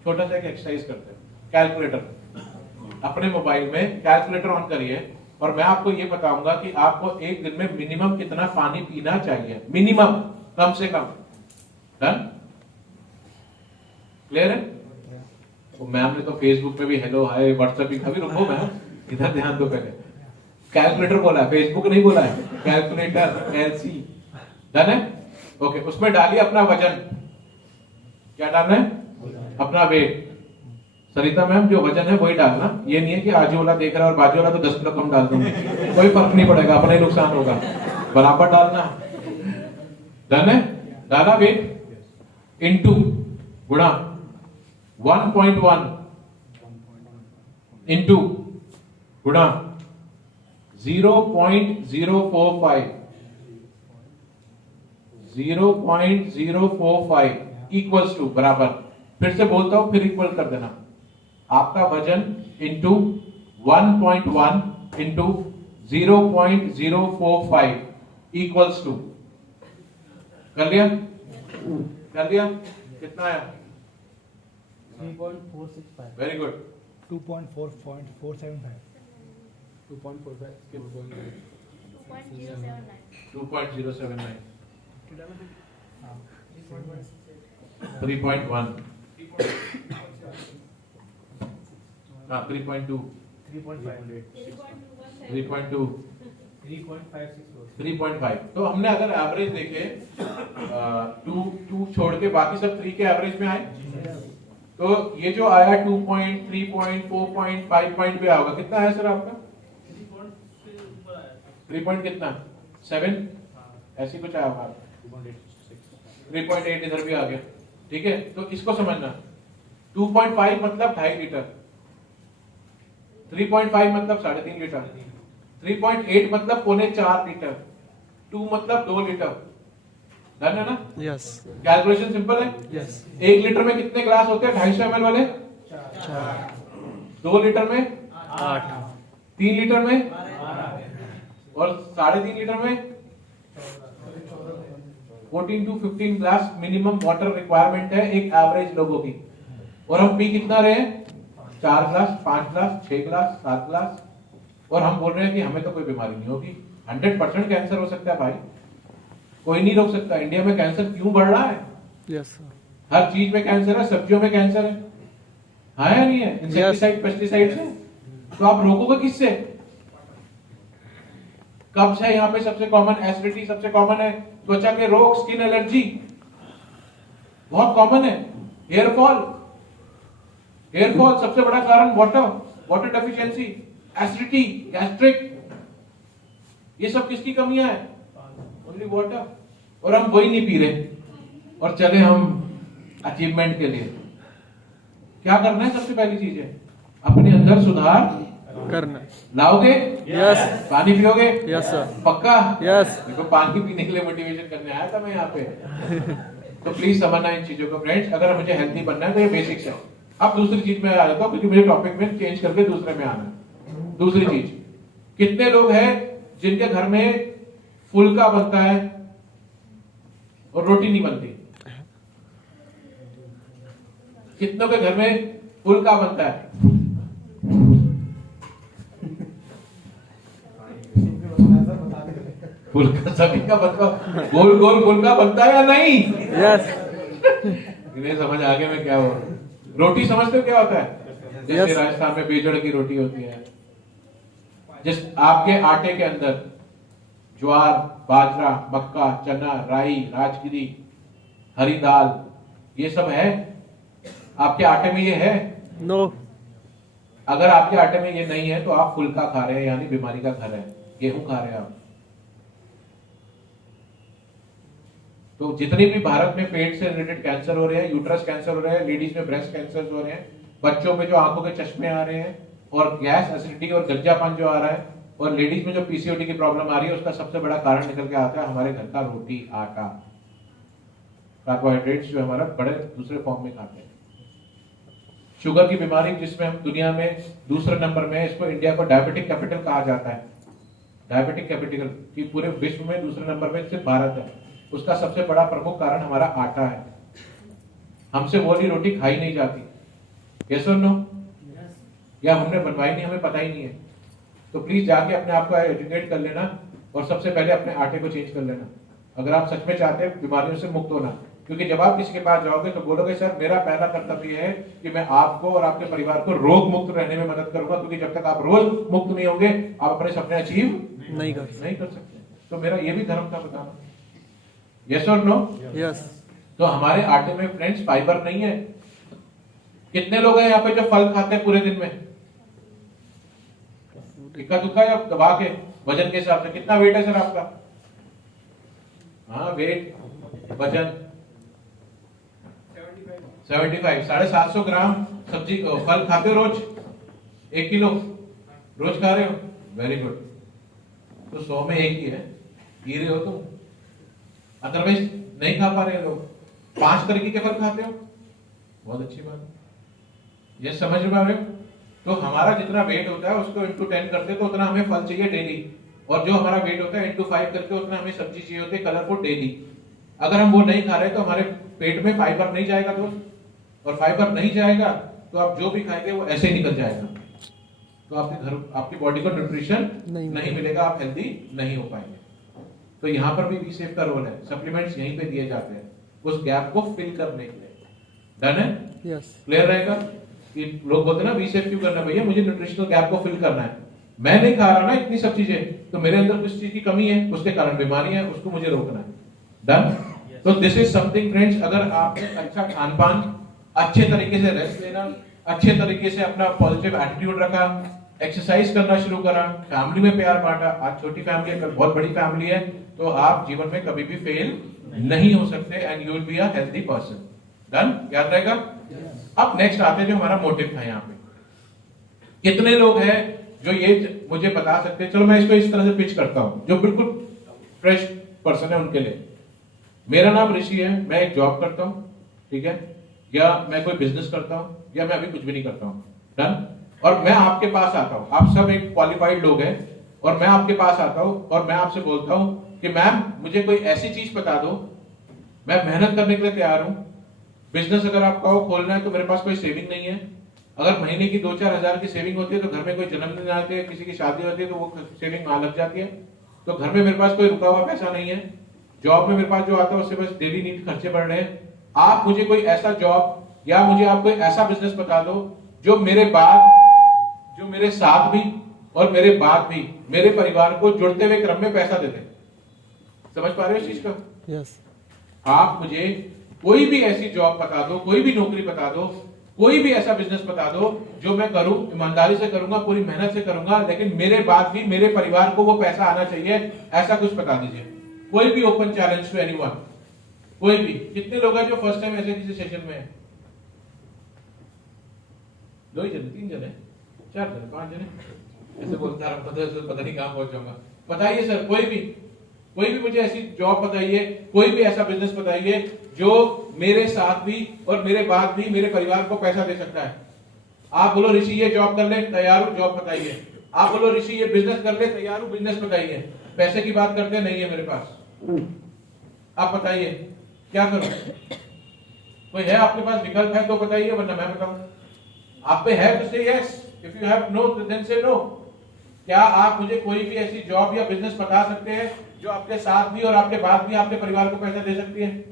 छोटा सा एक एक्सरसाइज करते हैं। कैलकुलेटर अपने मोबाइल में कैलकुलेटर ऑन करिए, और मैं आपको ये बताऊंगा कि आपको एक दिन में मिनिमम कितना पानी पीना चाहिए, मिनिमम, कम से कम। डन? क्लियर है? वो मैम ने तो फेसबुक में भी हेलो हाय व्हाट्सएप भी, अभी रुको मैम इधर ध्यान दो पहले। कैलकुलेटर बोला है, फेसबुक नहीं बोला है, कैलकुलेटर एलसी। डन है? ओके, उसमें डालिए अपना वजन। क्या डालना है? अपना वेट। सरिता मैम जो वजन है वही डालना, ये नहीं है कि आजू वाला देख रहा है और बाजू वाला तो 10 किलो कम डाल दूंगी, कोई फर्क नहीं पड़ेगा, अपना ही नुकसान होगा, बराबर डालना। डन है? डाला वेट इनटू गुणा 1.1 इनटू गुणा 0.045 0.045 इक्वल्स टू, बराबर। फिर से बोलता हूं, फिर इक्वल कर देना। आपका वजन इंटू 1.1 इंटू 0.045 इक्वल्स टू, कर लिया? कर लिया? कितना आया? 3.465 वेरी गुड। 2.4.475 2.45 2.079 3.1 हाँ 3.2 3.2 3.5। तो हमने अगर एवरेज देखे 2 छोड़ के बाकी सब 3 के एवरेज में आए, तो ये जो आया 2 पॉइंट 3 पॉइंट 4 पॉइंट 5 पॉइंट पे होगा। कितना है सर आपका? 3 पॉइंट कितना? 7 ऐसी कुछ आया होगा। 3.8 इधर भी आ गया। ठीक है, तो इसको समझना। 2.5 मतलब 2.5 लीटर, 3.5 मतलब 3.5 लीटर, 3.8 मतलब 3.25 लीटर, 2 मतलब 2 लीटर। डन है ना? यस कैलकुलेशन सिंपल है। यस 1 लीटर में कितने ग्लास होते हैं 250 ml वाले? 2 लीटर में 8 3 लीटर में और 3.5 लीटर में 14 to 15 glass minimum water requirement है एक एवरेज लोगों की। और हम पी कितना रहे हैं? 4 ग्लास, 5 ग्लास, 6 ग्लास, 7 ग्लास। और हम बोल रहे हैं कि हमें तो कोई बीमारी नहीं होगी। 100% कैंसर हो सकता है भाई, कोई नहीं रोक सकता। इंडिया में कैंसर क्यों बढ़ रहा है? यस हर चीज में कैंसर है, सब्जियों में कैंसर है या नहीं है? इंसेक्टिसाइड पेस्टिसाइड से। तो आप रोकोगे किससे? कब्ज है यहाँ पे सबसे कॉमन, एसिडिटी सबसे कॉमन है, त्वचा के रोग, स्किन एलर्जी बहुत कॉमन है, हेयर फॉल सबसे बड़ा कारण वाटर डेफिशिएंसी, एसिडिटी, गैस्ट्रिक, ये सब किसकी कमियां है? Only water. और हम वही नहीं पी रहे और चले हम अचीवमेंट के लिए। क्या करना है? सबसे पहली चीज है अपने अंदर सुधार करना। लाओगे? यस पानी पियोगे? यस सर पक्का? यस देखो पानी पीने के लिए मोटिवेशन करने आया था मैं यहाँ पे। तो प्लीज समझना इन चीजों को फ्रेंड्स। अगर मुझे हेल्थी बनना है तो ये बेसिक्स है। अब दूसरी चीज में आ जाता हूँ क्योंकि मुझे टॉपिक में चेंज करके दूसरे में आना है। दूसरी चीज, कितने लोग हैं जिनके घर में फुलका बनता है और रोटी नहीं बनती? कितनों के घर में फुलका बनता है? फुलका सभी का बनता, गोल गोल फुलका बनता है या नहीं? यस इन्हें समझ आगे में क्या हो। रोटी समझते हो क्या होता है? जैसे Yes. राजस्थान में बेजड़ की रोटी होती है, जिस आपके आटे के अंदर ज्वार, बाजरा, मक्का, चना, राई, राजगिरी, हरी दाल, ये सब है आपके आटे में? ये है? नो अगर आपके आटे में ये नहीं है तो आप फुलका खा रहे हैं, यानी बीमारी का घर है। गेहूं खा रहे हैं आप। तो जितने भी भारत में पेट से रिलेटेड कैंसर हो रहे हैं, यूट्रस कैंसर हो रहे हैं, लेडीज में ब्रेस्ट कैंसर हो रहे हैं, बच्चों में जो आंखों के चश्मे आ रहे हैं, और गैस एसिडिटी और गंजापन जो आ रहा है, और लेडीज में जो पीसीओडी की प्रॉब्लम आ रही है, उसका सबसे बड़ा कारण निकल के आता है हमारे घर का रोटी, आटा, कार्बोहाइड्रेट्स जो हमारा बड़े दूसरे फॉर्म में खाते हैं। शुगर की बीमारी जिसमें हम दुनिया में दूसरे नंबर में, इसको इंडिया को डायबिटिक कैपिटल कहा जाता है। डायबिटिक कैपिटल की पूरे विश्व में दूसरे नंबर में सिर्फ भारत है। उसका सबसे बड़ा प्रमुख कारण हमारा आटा है। हमसे वो वाली रोटी खाई नहीं जाती। यस और नो? या हमने बनवाई नहीं, हमें पता ही नहीं है। तो प्लीज जाके अपने आप को एजुकेट कर लेना और सबसे पहले अपने आटे को चेंज कर लेना अगर आप सच में चाहते हैं बीमारियों से मुक्त होना। क्योंकि जब आप किसी के पास जाओगे तो बोलोगे सर मेरा पहला कर्तव्य है कि मैं आपको और आपके परिवार को रोग मुक्त रहने में मदद करूंगा, क्योंकि जब तक आप रोग मुक्त नहीं होंगे आप अपने सपने अचीव नहीं कर सकते। तो मेरा ये भी धर्म था बताना, यस और नो? यस। तो हमारे आटे में फ्रेंड्स फाइबर नहीं है। कितने लोग हैं यहाँ पे जो फल खाते हैं पूरे दिन में? इक्का दुक्का या दबा के वजन के हिसाब से? कितना वेट है सर आपका? हाँ वेट, वजन 75, 750 ग्राम सब्जी फल खाते हो रोज? 1 किलो रोज खा रहे हो? Very good. तो 100 में 1 ही है, पी रहे हो तुम, अदरवाइज नहीं खा पा रहे लोग। 5 तरीके के फल खाते हो, बहुत अच्छी बात है, ये समझ में आ रहे हो? तो हमारा जितना वेट होता है उसको इंटू 10 करते तो उतना हमें फल चाहिए डेली, और जो हमारा वेट होता है इंटू 5 करके उतना हमें सब्जी चाहिए होती है कलरफुल डेली। अगर हम वो नहीं खा रहे तो हमारे पेट में फाइबर नहीं जाएगा दोस्त, और फाइबर नहीं जाएगा तो आप जो भी खाएंगे वो ऐसे ही निकल जाएगा, तो आपकी बॉडी को न्यूट्रिशन नहीं मिलेगा, आप हेल्दी नहीं हो पाएंगे। तो यहाँ पर भी वी-सेफ का रोल है, सप्लीमेंट्स यहीं पे दिए जाते हैं उस गैप को फिल करने के लिए। डन है? यस। क्लियर रहेगा? कि लोग बोलते हैं ना वी-सेफ क्यों करना भैया, मुझे न्यूट्रिशनल गैप को फिल करना है, मैं नहीं खा रहा ना इतनी सब चीजें, तो मेरे अंदर कुछ चीज की कमी है, उसके कारण बीमारी है, उसको मुझे रोकना है। डन? तो दिस इज समथिंग फ्रेंड्स, अगर आपने अच्छा खान पान, अच्छे तरीके से रेस्ट लेना, अच्छे तरीके से अपना पॉजिटिव एटीट्यूड रखा, एक्सरसाइज करना शुरू करा, फैमिली में प्यार बांटा, आज छोटी फैमिली है कल बहुत बड़ी फैमिली है, तो आप जीवन में कभी भी फेल नहीं हो सकते and you will be a healthy person. Done? याद रहेगा? अब नेक्स्ट आते हैं जो हमारा मोटिव था यहाँ पे। कितने लोग हैं जो ये मुझे बता सकते हैं, चलो मैं इसको इस तरह से पिच करता हूं जो बिल्कुल फ्रेश पर्सन है उनके लिए। मेरा नाम ऋषि है, मैं एक जॉब करता हूं, ठीक है, या मैं कोई बिजनेस करता हूं, या मैं अभी कुछ भी नहीं करता हूं। डन? और मैं आपके पास आता हूं, आप सब एक क्वालिफाइड लोग हैं, और मैं आपके पास आता हूं और मैं आपसे बोलता हूं कि मैम मुझे कोई ऐसी चीज बता दो, मैं मेहनत करने के लिए तैयार हूं। बिजनेस अगर आपका हो खोलना है तो मेरे पास कोई सेविंग नहीं है, अगर महीने की 2-4 हजार की सेविंग होती है तो घर में कोई जन्मदिन आते हैं, किसी की शादी होती है तो वो सेविंग वहां लग जाती है, तो घर में मेरे पास कोई रुका हुआ पैसा नहीं है, जॉब में मेरे पास जो आता है उससे बस डेली नीड खर्चे बढ़ रहे हैं। आप मुझे कोई ऐसा जॉब या मुझे आप कोई ऐसा बिजनेस बता दो जो मेरे साथ भी और मेरे बाद भी मेरे परिवार को जुड़ते हुए क्रम में पैसा देते। समझ पा रहे हो इस चीज का? यस। आप मुझे कोई भी ऐसी जॉब बता दो, कोई भी नौकरी बता दो, कोई भी ऐसा बिजनेस बता दो जो मैं करूं, ईमानदारी से करूंगा, पूरी मेहनत से करूंगा, लेकिन मेरे बाद भी मेरे परिवार को वो पैसा आना चाहिए, ऐसा कुछ बता दीजिए। कोई भी ओपन चैलेंज टू एनीवन, कोई भी। कितने लोग हैं जो फर्स्ट टाइम ऐसे किसी सेशन में है? 2 ही जने, 3 जने, 4 जने, 5 जने, ऐसे बोलता रहा, पता नहीं कहां पहुंच जाऊंगा। बताइए सर, कोई भी मुझे ऐसी जॉब बताइए, कोई भी ऐसा बिजनेस बताइए जो मेरे साथ भी और मेरे बाद भी मेरे परिवार को पैसा दे सकता है। आप बोलो ऋषि ये जॉब कर ले, तैयार हूं, जॉब बताइए। आप बोलो ऋषि ये बिजनेस कर ले, तैयार हूं, बिजनेस बताइए। पैसे की बात करते नहीं है मेरे पास, आप बताइए क्या करूं? कोई है आपके पास विकल्प है तो बताइए, वरना मैं बताऊं। आप पे है तो say yes, if you have no then say no. क्या आप मुझे कोई भी ऐसी जॉब या बिजनेस बता सकते हैं जो आपके साथ भी और आपके बाद भी आपके परिवार को पैसा दे सकती है?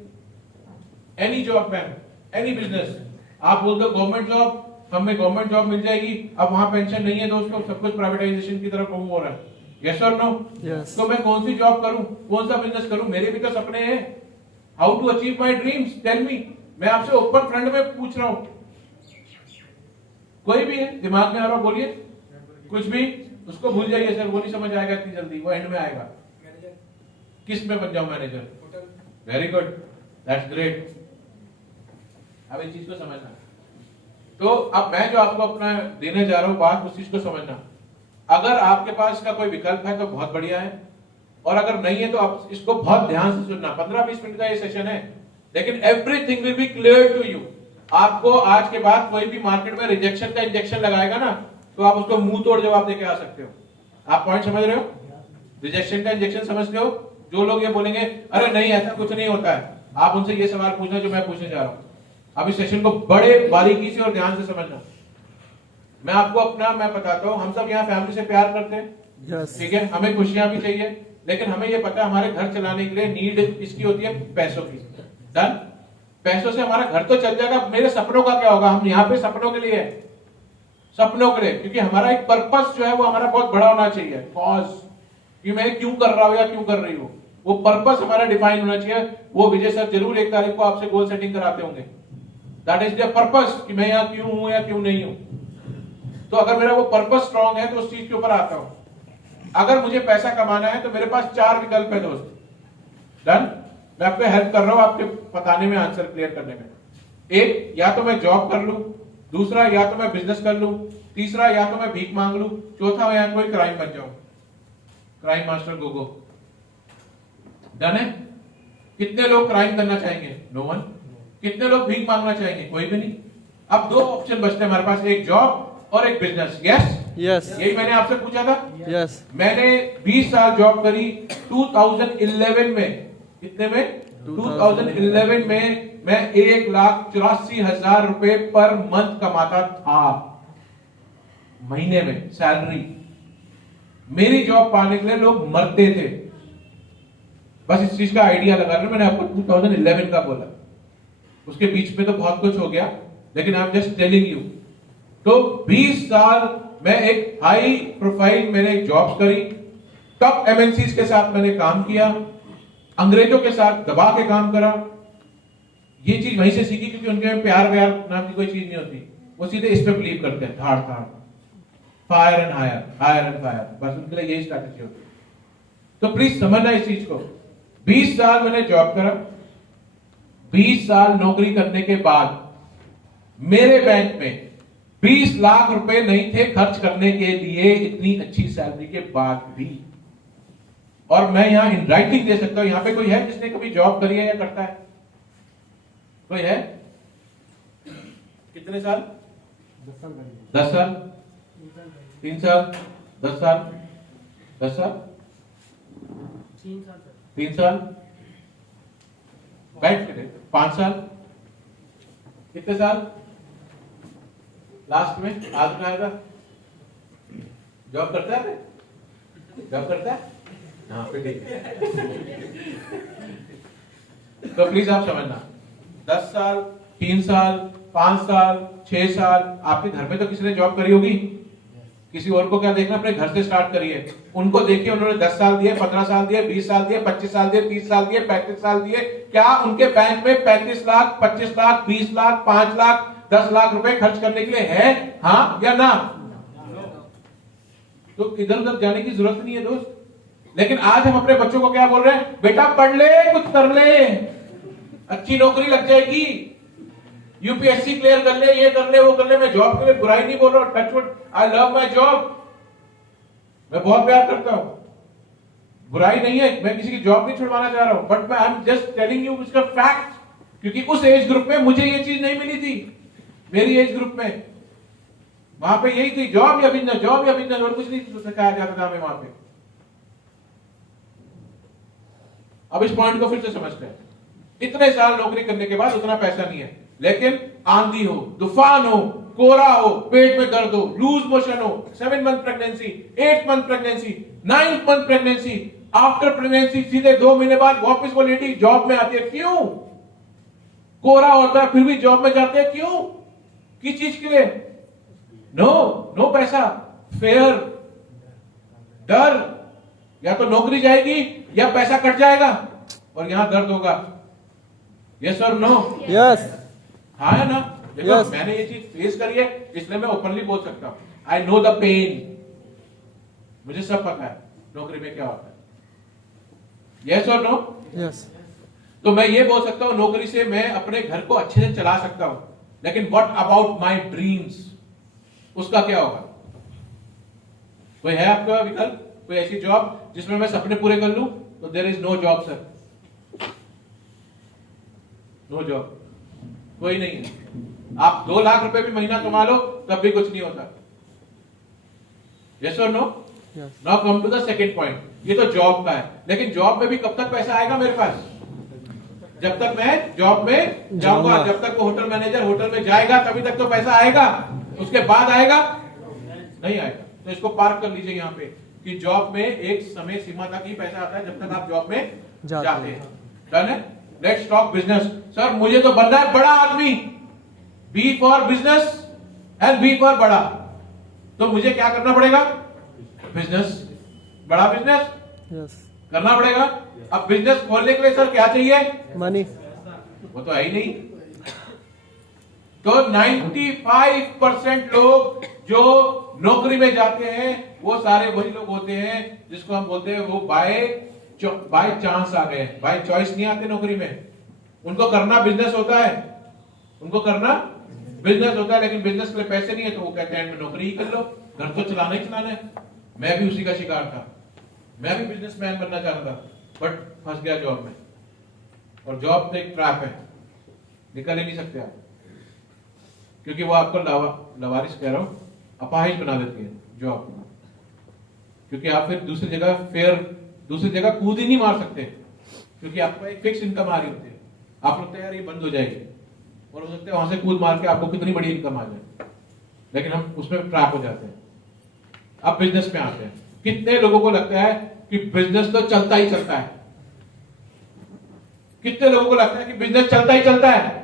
Any job ma'am, any business. आप बोल दो गवर्नमेंट जॉब, हमें गवर्नमेंट जॉब मिल जाएगी, अब वहां पेंशन नहीं है दोस्तों, सब कुछ प्राइवेटाइजेशन की तरफ मूव हो रहा है। यस और नो? यस। तो मैं कौन सी जॉब करूं, कौन सा बिजनेस करूं? मेरे भी तो सपने हैं। How to achieve my dreams, tell me. मैं आपसे ओपन फ्रंट में पूछ रहा हूं, कोई भी है दिमाग में आ रहा हो बोलिए। कुछ भी, उसको भूल जाइए सर, वो नहीं समझ आएगा इतनी जल्दी, वो एंड में आएगा। किस में बन जाऊं manager? Very good, that's great. अब इस चीज को समझना। तो अब मैं जो आपको अपना देने जा रहा हूं बात, उस चीज को समझना। अगर आपके पास इसका कोई विकल्प है तो बहुत बढ़िया है, और अगर नहीं है तो आप इसको बहुत ध्यान से सुनना। 15-20 मिनट का ये सेशन है, लेकिन everything will be clear to you. आपको आज के बाद कोई भी मार्केट में रिजेक्शन का इंजेक्शन लगाएगा ना, तो आप उसको मुंह तोड़ जवाब देके आ सकते हो। आप पॉइंट समझ रहे हो? रिजेक्शन का इंजेक्शन समझते हो? जो लोग ये बोलेंगे अरे नहीं ऐसा कुछ नहीं होता है, आप उनसे ये सवाल पूछना जो मैं पूछने जा रहा हूं। अब इस सेशन को बड़े बारीकी से और ध्यान से समझना। मैं आपको अपना मैं बताता हूं, हम सब यहाँ फैमिली से प्यार करते हैं, यस। ठीक है, हमें खुशियां भी चाहिए, लेकिन हमें ये पता है हमारे घर चलाने के लिए नीड इसकी होती है पैसों की। डन? पैसों से हमारा घर तो चल जाएगा, मेरे सपनों का क्या होगा? हम यहाँ पे सपनों के लिए है, सपनों के लिए, क्योंकि हमारा एक पर्पस जो है वो हमारा बहुत बड़ा होना चाहिए। कॉज कि मैं क्यों कर रहा हूं या क्यों कर रही हूं, वो पर्पस हमारा डिफाइन होना चाहिए। वो विजय सर जरूर 1 तारीख को आपसे गोल सेटिंग कराते होंगे। दैट इज द पर्पस कि मैं यहाँ क्यों हूं या क्यों नहीं हूं। तो अगर मेरा वो पर्पस स्ट्रांग है तो उस चीज के ऊपर आता हूं। अगर मुझे पैसा कमाना है तो मेरे पास 4 विकल्प है दोस्त। डन? मैं आपको हेल्प कर रहा हूं आपके बताने में, आंसर क्लियर करने में। एक, या तो मैं जॉब कर लूं, दूसरा या तो मैं बिजनेस कर लूं, तीसरा या तो मैं भीख मांग लूं, चौथा मैं कोई क्राइम बन जाऊं, क्राइम मास्टर गोगो। डन है? कितने लोग क्राइम करना चाहेंगे? No one. कितने लोग भीख मांगना चाहेंगे? कोई भी नहीं। अब 2 ऑप्शन बचते हैं हमारे पास, एक जॉब और एक बिजनेस। यस यस यही मैंने आपसे पूछा था। यस मैंने 20 साल जॉब करी 2011 में। कितने में? 2011 में मैं 1,84,000 रुपए पर मंथ कमाता था, महीने में सैलरी। मेरी जॉब पाने के लिए लोग मरते थे। बस इस चीज का आइडिया लगा रहा हूं। मैंने आपको 2011 का बोला, उसके बीच में तो बहुत कुछ हो गया, लेकिन I am just telling you. तो 20 साल मैं एक हाई प्रोफाइल मैंने जॉब्स करी, टॉप एमएनसीज के साथ मैंने काम किया, अंग्रेजों के साथ दबा के काम करा। ये चीज वहीं से सीखी, क्योंकि उनके में प्यार व्यार नाम की कोई चीज नहीं होती। वो सीधे इस पे बिलीव करते हैं, धाड़ धाड़, fire and hire, hire and fire. बस उनके लिए यही स्ट्रैटेजी होती है। तो प्लीज समझना इस चीज को। 20 साल मैंने जॉब करा, 20 साल नौकरी करने के बाद मेरे बैंक में 20 लाख रुपए नहीं थे खर्च करने के लिए, इतनी अच्छी सैलरी के बाद भी। और मैं यहां इन राइटिंग दे सकता हूं। यहां पे कोई है जिसने कभी जॉब करी है या करता है? कोई है? कितने साल? 10 साल करेंगे। 10 साल? 3 साल? 10 साल? 10 साल? 3 साल? बैठ के 5 साल? कितने साल? लास्ट में आज में आएगा। जॉब करता है? जॉब करता है? हाँ, फिर ठीक है। तो प्लीज आप समझना, 10 साल, 3 साल, 5 साल, 6 साल, आपके घर में तो किसी ने जॉब करी होगी। किसी और को क्या देखना, अपने घर से स्टार्ट करिए। उनको देखिए, उन्होंने 10 साल दिए, 15 साल दिए, 20 साल दिए, 25 साल दिए, 30 साल दिए, 35 साल दिए। क्या उनके बैंक में 35 लाख, 25 लाख, 20 लाख, 5 लाख, 10 लाख रुपए खर्च करने के लिए है? हाँ या ना? तो इधर उधर जाने की जरूरत नहीं है दोस्त। लेकिन आज हम अपने बच्चों को क्या बोल रहे हैं? बेटा पढ़ ले, कुछ कर ले, अच्छी नौकरी लग जाएगी, यूपीएससी क्लियर कर ले, ये कर ले, वो कर ले। मैं जॉब के लिए बुराई नहीं बोल रहा हूं, touch wood, I love my job, मैं बहुत प्यार करता हूं, बुराई नहीं है, मैं किसी की जॉब नहीं छुड़वाना चाह रहा हूं, बट मैं I am just telling you इसका फैक्ट। क्योंकि उस एज ग्रुप में मुझे ये चीज नहीं मिली थी। मेरी एज ग्रुप में वहां पे यही थी, जॉब या बिजनेस, जॉब या बिजनेस, और कुछ नहीं सिखाया जाता था हमें वहां पे। अब इस पॉइंट को फिर से समझते हैं। इतने साल नौकरी करने के बाद उतना पैसा नहीं है, लेकिन आंधी हो, तूफान हो, कोहरा हो, पेट में दर्द हो, लूज मोशन हो, 7 month pregnancy, 8 month pregnancy, 9 month pregnancy, after pregnancy सीधे 2 महीने बाद वापस वो लेडी जॉब में आती है। क्यों? कोहरा होता है फिर भी जॉब में जाते हैं। क्यों? किस चीज के लिए? नो पैसा, फेयर, डर, या तो नौकरी जाएगी या पैसा कट जाएगा और यहां दर्द होगा। यस और नो? यस हाँ है ना? देखो Yes. मैंने ये चीज फेस करी है, इसलिए मैं ओपनली बोल सकता हूं। आई नो द पेन, मुझे सब पता है नौकरी में क्या होता है। यस और नो? यस तो मैं ये बोल सकता हूं, नौकरी से मैं अपने घर को अच्छे से चला सकता हूं, लेकिन व्हाट अबाउट माय ड्रीम्स, उसका क्या होगा? कोई है आपका विकल्प? कोई ऐसी जॉब जिसमें मैं सपने पूरे कर लूं? तो there is no job sir, no job, कोई नहीं है। आप 2 लाख रुपए भी महीना कमा लो तब भी कुछ नहीं होता। यस और no? Now come to the second point. ये तो जॉब का है, लेकिन जॉब में भी कब तक पैसा आएगा मेरे पास? जब तक मैं जॉब में जाऊंगा, जब तक वो होटल मैनेजर होटल में जाएगा तभी तक तो पैसा आएगा। उसके बाद आएगा? नहीं आएगा। तो इसको पार्क कर लीजिए यहाँ पे कि जॉब में एक समय सीमा तक ही पैसा आता है, जब तक आप जॉब में जाते हैं। डन है? Let's talk business. सर मुझे तो बनना है बड़ा आदमी, B for business and B for बड़ा। तो मुझे क्या करना पड़ेगा? बिजनेस, बड़ा बिजनेस यस करना पड़ेगा। अब बिजनेस खोलने के लिए सर क्या चाहिए? मनी वो तो है ही नहीं। तो 95% लोग जो नौकरी में जाते हैं वो सारे वही लोग होते हैं जिसको हम बोलते हैं वो बाय चांस आ गए, बाय चॉइस नहीं आते नौकरी में। उनको करना बिजनेस होता है, उनको करना बिजनेस होता है, लेकिन बिजनेस के लिए पैसे नहीं है तो वो कहते हैं मैं नौकरी ही कर लो, घर तो चलाना ही चलाना है। मैं भी उसी का शिकार था, मैं भी बिजनेसमैन बनना चाहता था, बट फंस गया जॉब में। और जॉब तो एक ट्रैप है, निकल ही नहीं सकते आप, क्योंकि वो आपको लवारिस कह रहा हूं, अपाहिज बना देती है जॉब। क्योंकि आप फिर दूसरी जगह कूद ही नहीं मार सकते, क्योंकि आपको एक फिक्स इनकम आ रही होती है। आप लगता है यार ये बंद हो जाएगी, और हो सकता है वहां से कूद मार के आपको कितनी बड़ी इनकम आ जाए, लेकिन हम उसमें ट्रैप हो जाते हैं। अब बिजनेस में आते हैं। कितने लोगों को लगता है कि बिजनेस तो चलता ही चलता है? कितने लोगों को लगता है कि बिजनेस चलता ही चलता है?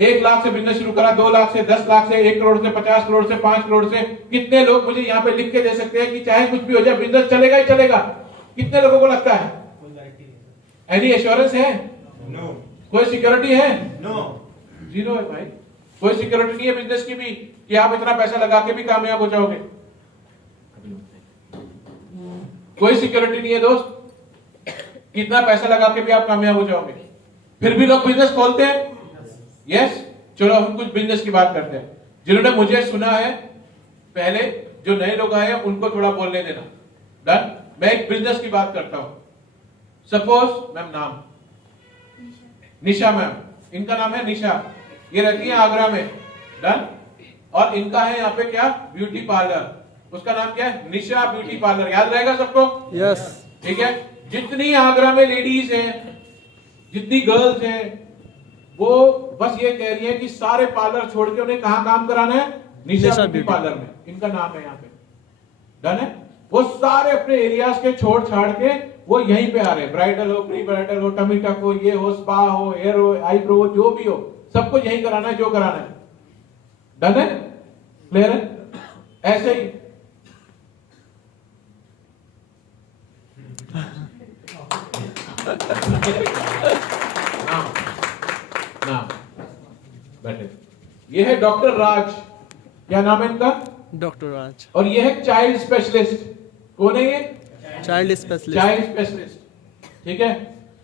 1 लाख से बिजनेस शुरू करा, 2 लाख से, 10 लाख से, 1 करोड़ से, 50 करोड़ से, 5 करोड़ से। कितने लोग मुझे यहाँ पे लिख के दे सकते हैं कि चाहे कुछ भी हो जाए बिजनेस चलेगा ही चलेगा? कितने लोगों को लगता है? एनी एश्योरेंस है? नो। कोई सिक्योरिटी है? नो। जीरो है भाई। कोई सिक्योरिटी नहीं है बिजनेस की भी कि आप इतना पैसा लगा के भी कामयाब हो जाओगे। कोई सिक्योरिटी नहीं है दोस्त, कितना पैसा लगा के भी आप कामयाब हो जाओगे। फिर भी लोग बिजनेस खोलते हैं। यस, चलो हम कुछ बिजनेस की बात करते हैं। जिन्होंने मुझे सुना है, पहले जो नए लोग आए हैं उनको थोड़ा बोलने देना। डन। मैं एक बिजनेस की बात करता हूं। सपोज मैम, नाम निशा मैम, इनका नाम है निशा, ये रहती है आगरा में। डन। और इनका है यहाँ पे क्या? Beauty parlour. उसका नाम क्या है? निशा ब्यूटी पार्लर। याद रहेगा सबको? यस ठीक है। जितनी आगरा में लेडीज हैं, जितनी गर्ल्स हैं, वो बस ये कह रही है कि सारे पार्लर छोड़ के उन्हें कहां काम कराना है? निशा ब्यूटी पार्लर में। इनका नाम है यहाँ पे। डन है। वो सारे अपने एरियाज के छोड़ छाड़ के वो यहीं पे आ रहे हैं। ब्राइडल हो, प्री ब्राइडल हो, टमी टक हो, ये हो, स्पा हो, हेयर हो, आईब्रो हो, जो भी हो, सबको यहीं कराना है जो कराना है। डन है? क्लियर है? ऐसे ही नाम बैठे। ये है डॉक्टर राज। क्या नाम है इनका? डॉक्टर राज। और ये है चाइल्ड स्पेशलिस्ट। कौन है ये? Child specialist. Child specialist. ठीक है।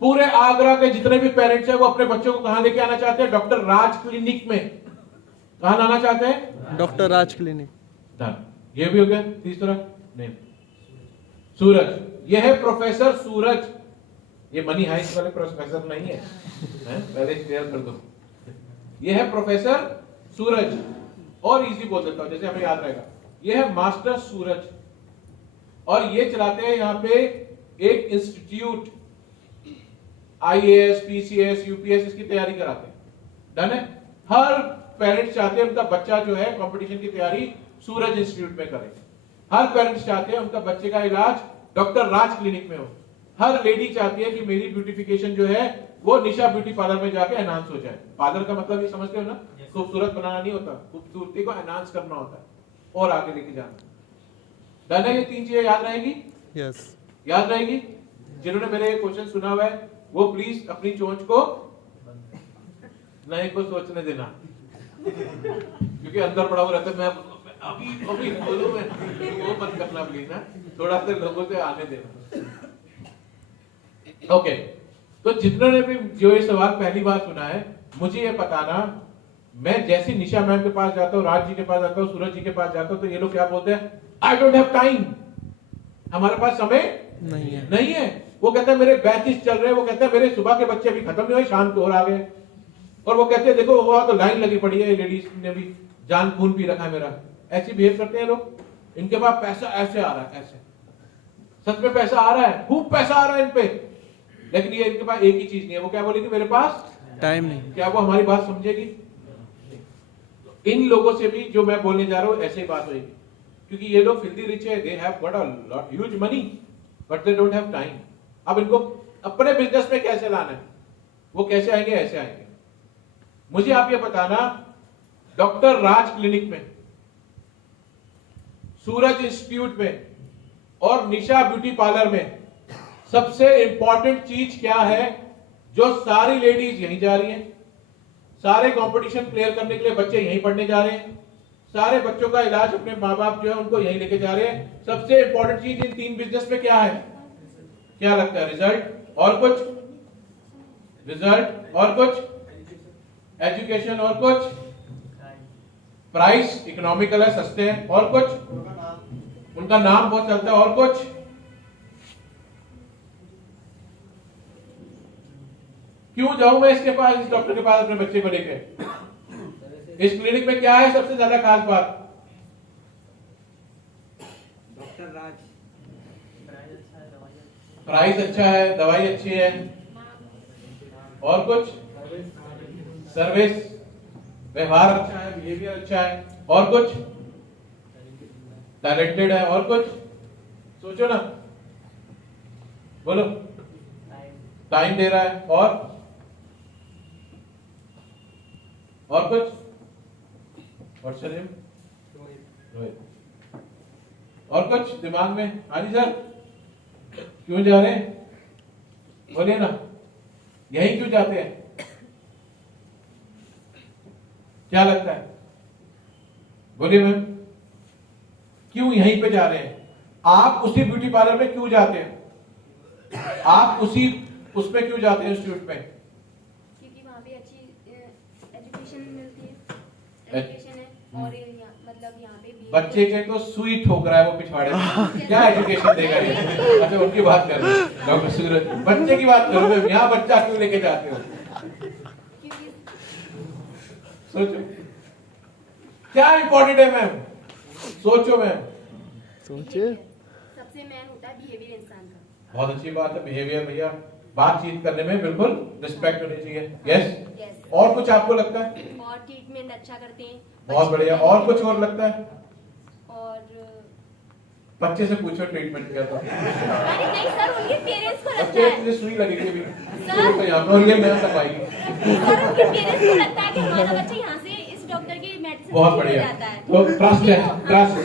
पूरे आगरा के जितने भी पेरेंट्स हैं वो अपने बच्चों को कहां लेके आना चाहते हैं? डॉक्टर राज क्लिनिक में। कहां लाना चाहते हैं? डॉक्टर राज क्लिनिक। डन। ये भी हो गया। तीसरा नेम सूरज। ये है प्रोफेसर सूरज। ये मनी हाइस्ट वाले प्रोफेसर नहीं है, पहले क्लियर कर दो। ये है प्रोफेसर सूरज, और इजी बोल देता हूं जैसे हमें याद रहेगा। ये है मास्टर सूरज, और ये चलाते हैं यहाँ पे एक इंस्टीट्यूट, आईएएस, पीसीएस, यूपीएस इसकी तैयारी कराते हैं। डन है। हर पेरेंट्स चाहते हैं उनका बच्चा जो है कंपटीशन की तैयारी सूरज इंस्टीट्यूट में करे। हर पेरेंट्स चाहते हैं उनका बच्चे का इलाज डॉक्टर राज क्लिनिक में हो। हर लेडी चाहती है कि मेरी ब्यूटिफिकेशन जो है वो निशा ब्यूटी पार्लर में जाके एनहांस हो जाए। पार्लर का मतलब ये समझते हो ना, खूबसूरत बनाना नहीं होता, खूबसूरती को एनहांस करना होता है और आगे लेके जाना। डन है? ये 3 चीजें याद रहेगी? यस याद रहेगी? जिन्होंने मेरे ये क्वेश्चन सुना हुआ है वो प्लीज अपनी चोंच को नए को सोचने देना, क्योंकि अंदर पड़ा हुआ रहता है। मैं अभी बोलूं, मैं वो मत करना प्लीज ना, थोड़ा सा लोगों से आने देना। ओके। तो जिन्होंने भी जो ये सवाल पहली बार सुना है, मुझे ये बताना, मैं जैसे निशा मैम के पास जाता हूँ, राज जी के पास जाता हूँ, सूरज जी के पास जाता हूँ, तो ये लोग क्या बोलते हैं? आई डोंट हैव टाइम, हमारे पास समय नहीं है। वो कहते हैं मेरे बैचेस चल रहे हैं, वो कहते हैं मेरे सुबह के बच्चे अभी खत्म नहीं हुए, शाम को और आ गए। और वो कहते हैं देखो वहां तो लाइन लगी पड़ी है, लेडीज ने भी जान खून पी रखा है मेरा। ऐसे बिहेव करते हैं लोग। इनके पास पैसा ऐसे आ रहा है, ऐसे सच में पैसा आ रहा है, खूब पैसा आ रहा है इन पे, लेकिन ये इनके पास एक ही चीज नहीं है। वो क्या बोलेगी? मेरे पास टाइम नहीं। क्या वो हमारी बात समझेगी? इन लोगों से भी जो मैं बोलने जा रहा हूं ऐसे ही बात होगी, क्योंकि ये लोग फिल्दी रिच है, they have got a lot huge money but they don't have time. अब इनको अपने बिजनेस में कैसे लाना है? वो कैसे आएंगे? ऐसे आएंगे। मुझे आप ये बताना, डॉक्टर राज क्लिनिक में, सूरज इंस्टीट्यूट में और निशा ब्यूटी पार्लर में सबसे इंपॉर्टेंट चीज क्या है जो सारी लेडीज यहीं जा रही हैं, सारे कंपटीशन क्लियर करने के लिए बच्चे यहीं पढ़ने जा रहे हैं, सारे बच्चों का इलाज अपने माँ बाप जो है उनको यहीं लेके जा रहे हैं। सबसे इंपॉर्टेंट चीज इन 3 बिजनेस में क्या है? क्या लगता है? रिजल्ट और कुछ? रिजल्ट और कुछ? एजुकेशन और कुछ? प्राइस इकोनॉमिकल है, सस्ते हैं, और कुछ? उनका नाम बहुत चलता है, और कुछ? क्यों जाऊं मैं इसके पास, इस डॉक्टर के पास अपने बच्चे को लेके? इस क्लिनिक में क्या है सबसे ज्यादा खास बात? डॉक्टर राज, प्राइस अच्छा है, दवाई अच्छी है, और कुछ? सर्विस, व्यवहार अच्छा है, बिहेवियर अच्छा है, और कुछ? टैलेंटेड है, और कुछ? सोचो ना, बोलो। टाइम दे रहा है, और कुछ? और चलिए, और कुछ दिमाग में? हाँ जी सर, क्यों जा रहे हैं? बोलिए ना, यही क्यों जाते हैं? क्या लगता है? बोलिए मैम, क्यों यहीं पे जा रहे हैं? आप उसी ब्यूटी पार्लर में क्यों जाते हैं? आप उसी उसमें क्यों जाते हैं, इंस्टीट्यूट में? क्योंकि वहाँ पे अच्छी एजुकेशन मिलती है, एजुकेशन है, और मतलब यहाँ पे बच्चे के तो सुई ठोक रहा है वो पिछवाड़े में, क्या एजुकेशन देगा ये? अच्छा, उनकी बात कर रहे हैं डॉक्टर सूरज, बच्चे की बात करो मैम, यहाँ बच्चा क्यों लेके जाते हो? सोचो क्या इंपॉर्टेंट है मैम, सोचो मैम। सोचिए। सबसे मेन होता है बिहेवियर इंसान का। बहुत अच्छी बात है बिहेवियर भैया, बातचीत करने में बिल्कुल रिस्पेक्ट होनी चाहिए। यस, और कुछ आपको लगता है? और ट्रीटमेंट अच्छा करते हैं। बहुत बढ़िया, और कुछ और लगता है? और बच्चे से पूछो ट्रीटमेंट क्या था। अरे नहीं सर, उनके पेरेंट्स को लगता बच्चे है। मुझे सुई लगेगी अभी सर, तो यहाँ पर, और ये मैं लगवाएगी। सर उनके पेरेंट्स को लगता है कि हमारा बच्चा यहाँ से इस डॉक्टर की मेडिसिन बहुत बढ़िया, जाता है। तो ट्रस्ट है, ट्रस्ट,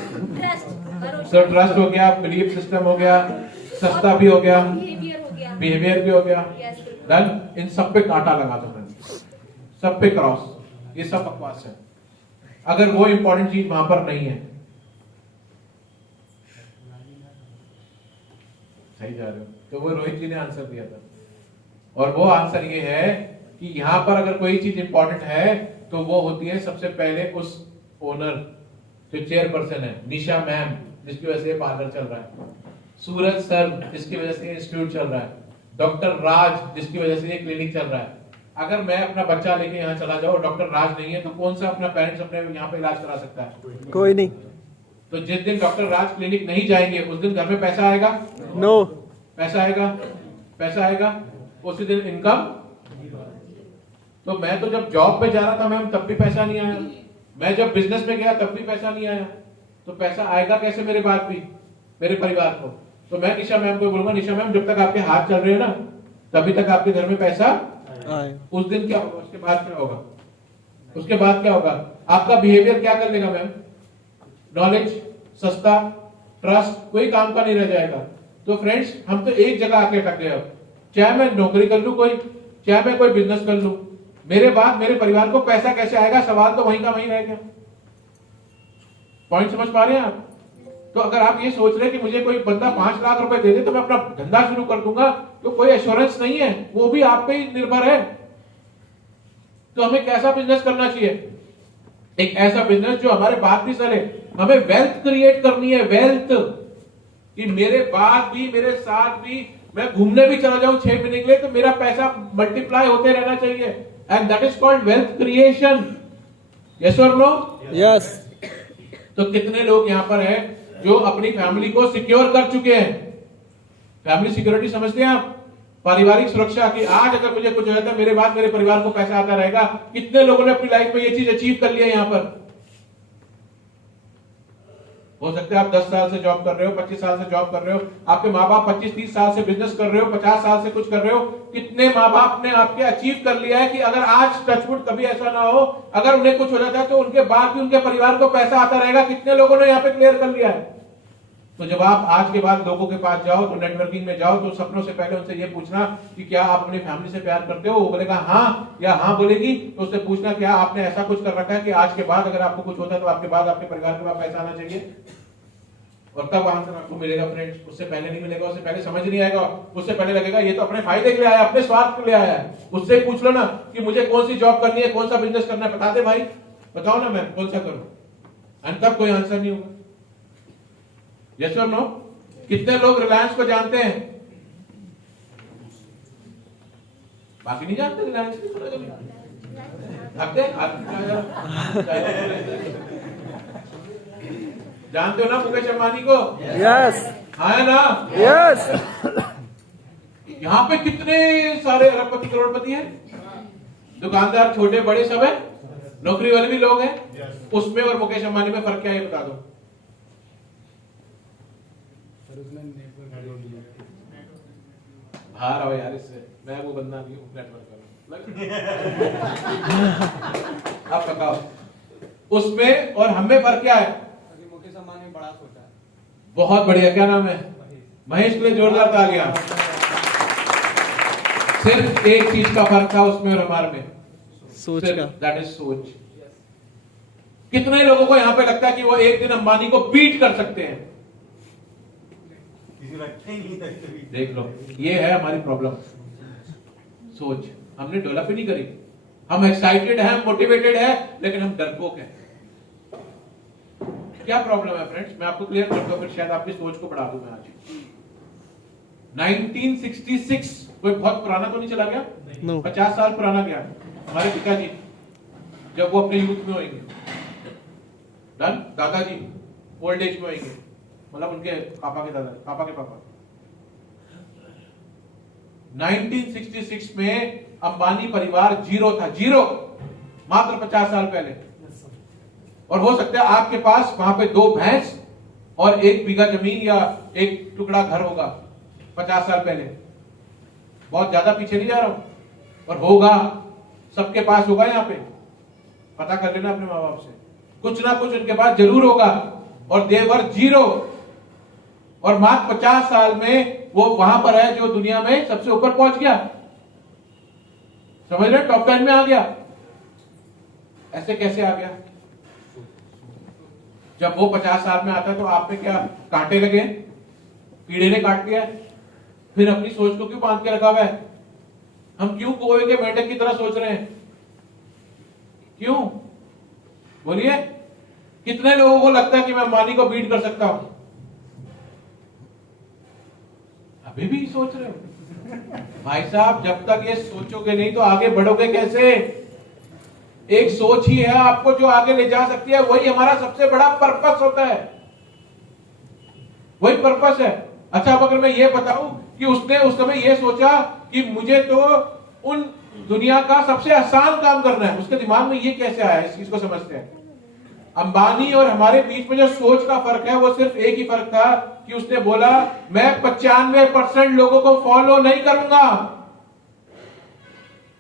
सर ट्रस्ट हो गया, बिलीफ सिस्टम हो गया, सस्ता भी हो गया, बिहेवियर हो गया, बिहेवियर भी हो गया, यस डन। इन सब पे कांटा लगा दो मैंने, सब पे क्रॉस, ये सब बकवास है अगर वो इंपॉर्टेंट चीज वहां पर नहीं है। सही जा रहे हो? तो वो रोहित जी ने आंसर दिया था, और वो आंसर ये है कि यहां पर अगर कोई चीज इंपॉर्टेंट है तो वो होती है सबसे पहले उस ओनर जो चेयरपर्सन है, निशा मैम जिसकी वजह से पार्लर चल रहा है, सूरज सर जिसकी वजह से इंस्टीट्यूट चल रहा है, डॉक्टर राज जिसकी वजह से ये क्लिनिक चल रहा है। अगर मैं अपना बच्चा लेके यहाँ चला जाऊँ, डॉक्टर राज नहीं है, तो कौन सा अपना पेरेंट्स अपने यहाँ पे इलाज करा सकता है? कोई नहीं। तो जिस दिन डॉक्टर राज क्लिनिक नहीं जाएंगे उस दिन घर में पैसा आएगा? नो। पैसा आएगा, पैसा आएगा, उसी दिन इनकम। तो मैं तो जब जॉब पे जा रहा था मैम तब भी पैसा नहीं आया, मैं जब बिजनेस में गया तब भी पैसा नहीं आया, तो पैसा आएगा कैसे मेरे बाद भी, मेरे परिवार को? तो मैं निशा मैम को बोलूंगा, निशा मैम जब तक आपके हाथ चल रहे हैं ना तभी तक आपके घर में पैसा आए। उस दिन क्या होगा, उसके बाद क्या होगा? उसके बाद क्या होगा? आपका बिहेवियर क्या कर लेगा मैम? नॉलेज, सस्ता, ट्रस्ट, कोई काम का नहीं रह जाएगा। तो फ्रेंड्स, हम तो एक जगह आके अटक गए। अब चाहे मैं नौकरी कर लूं कोई, चाहे मैं कोई बिजनेस कर लूं, मेरे बाद मेरे परिवार को पैसा कैसे आएगा, सवाल तो वहीं का वहीं रह गया। पॉइंट समझ पा रहे हैं आप? तो अगर आप ये सोच रहे हैं कि मुझे कोई बंदा 5 लाख रुपए दे दे तो मैं अपना धंधा शुरू कर दूंगा, तो कोई एश्योरेंस नहीं है, वो भी आप पे ही निर्भर है। तो हमें कैसा बिजनेस करना चाहिए? एक ऐसा बिजनेस जो हमारे बाद भी चले। हमें वेल्थ क्रिएट करनी है, वेल्थ, कि मेरे बाद भी, मेरे साथ भी, मैं घूमने भी चला जाऊं 6 महीने के लिए तो मेरा पैसा मल्टीप्लाई होते रहना चाहिए, and that is called wealth creation. Yes और नो? यस। तो कितने लोग यहां पर हैं जो अपनी फैमिली को सिक्योर कर चुके हैं? फैमिली सिक्योरिटी समझते हैं आप? पारिवारिक सुरक्षा, की आज अगर मुझे कुछ हो जाता है मेरे बाद मेरे परिवार को पैसा आता रहेगा। कितने लोगों ने अपनी लाइफ में ये चीज अचीव कर लिया यहां पर? हो सकता है आप 10 साल से जॉब कर रहे हो, 25 साल से जॉब कर रहे हो, आपके माँ बाप 25-30 साल से बिजनेस कर रहे हो, 50 साल से कुछ कर रहे हो। कितने माँ बाप ने आपके अचीव कर लिया है कि अगर आज टचवुड कभी ऐसा ना हो, अगर उन्हें कुछ हो जाता है तो उनके बाद भी उनके परिवार को पैसा आता रहेगा। कितने लोगों ने यहाँ पे क्लियर कर लिया है। तो जब आप आज के बाद लोगों के पास जाओ, तो नेटवर्किंग में जाओ, तो सपनों से पहले उनसे ये पूछना कि क्या आप अपनी फैमिली से प्यार करते हो। वो बोलेगा हाँ या हाँ बोलेगी, तो उससे पूछना क्या आपने ऐसा कुछ कर रखा है कि आज के बाद अगर आपको कुछ होता है तो आपके बाद आपके परिवार के पास पैसा आना चाहिए। और तब आंसर आपको मिलेगा फ्रेंड्स। उससे पहले नहीं मिलेगा, उससे पहले समझ नहीं आएगा, उससे पहले लगेगा ये तो अपने फायदे के लिए आया, अपने स्वार्थ के लिए आया है। उससे पूछ लो ना कि मुझे कौन सी जॉब करनी है, कौन सा बिजनेस करना है, बता दे भाई, बताओ ना मैं कौन सा करूं, एंड तब कोई आंसर नहीं होगा। यस और नो? कितने लोग रिलायंस को जानते हैं? बाकी नहीं जानते रिलायंस को। जानते हो ना मुकेश अंबानी को? यस। है ना? यस। यहाँ पे कितने सारे अरबपति करोड़पति हैं, दुकानदार छोटे बड़े सब है, नौकरी वाले भी लोग हैं। उसमें और मुकेश अंबानी में फर्क क्या है बता दो। बाहर आओ यार इससे, मैं वो बंदा नहीं हूँ नेटवर्क वाला। आप बताओ उसमें और हमें फर्क क्या है? मुकेश अंबानी ने बड़ा सोचा है। बहुत बढ़िया। क्या नाम है? महेश के लिए जोरदार तालियां। सिर्फ एक चीज का फर्क था उसमें और हमारे में, सोच का। दैट इज सोच। कितने लोगों को यहां पे लगता है कि वो एक दिन अंबानी को बीट कर सकते हैं? देख लो, ये है हमारी प्रॉब्लम। सोच हमने डेवलप ही नहीं करी। हम एक्साइटेड हैं, मोटिवेटेड है, लेकिन हम डरपोक हैं। क्या प्रॉब्लम है फ्रेंड्स? मैं आपको क्लियर करता हूं, फिर शायद आपकी सोच को बढ़ा दूं मैं आज। 1966 कोई बहुत पुराना तो नहीं चला गया? No. 50 साल पुराना गया। हमारे पिताजी जब वो अपने यूथ में होंगे, डन, दादाजी ओल्ड एज में होंगे, मतलब उनके पापा के दादा, पापा के पापा। 1966 में अंबानी परिवार जीरो था, जीरो, मात्र 50 साल पहले। और हो सकता है आपके पास वहां पे 2 भैंस और 1 बीघा जमीन या 1 टुकड़ा घर होगा 50 साल पहले। बहुत ज्यादा पीछे नहीं जा रहा हूं, और होगा, सबके पास होगा। यहाँ पे पता कर लेना अपने माँ बाप से, कुछ ना कुछ उनके पास जरूर होगा। और देवर जीरो, और मात्र 50 साल में वो वहां पर है जो दुनिया में सबसे ऊपर पहुंच गया। समझ रहे? टॉप 10 में आ गया। ऐसे कैसे आ गया? जब वो 50 साल में आता है तो आप पे क्या कांटे लगे? कीड़े ने काट दिया? फिर अपनी सोच को क्यों बांध के रखा हुआ है? हम क्यों कोए के मेंढक की तरह सोच रहे हैं? क्यों? बोलिए। कितने लोगों को लगता है कि मैं अंबानी को बीट कर सकता हूं? अभी भी सोच रहे हो? भाई साहब, जब तक ये सोचोगे नहीं तो आगे बढ़ोगे कैसे? एक सोच ही है आपको जो आगे ले जा सकती है। वही हमारा सबसे बड़ा पर्पस होता है, वही पर्पस है। अच्छा, अब अगर मैं ये बताऊं कि उसने उस समय ये सोचा कि मुझे तो उन दुनिया का सबसे आसान काम करना है, उसके दिमाग में ये कैसे आया? इस चीज को समझते हैं। अंबानी और हमारे बीच में जो सोच का फर्क है वो सिर्फ एक ही फर्क था कि उसने बोला मैं 95% लोगों को फॉलो नहीं करूंगा,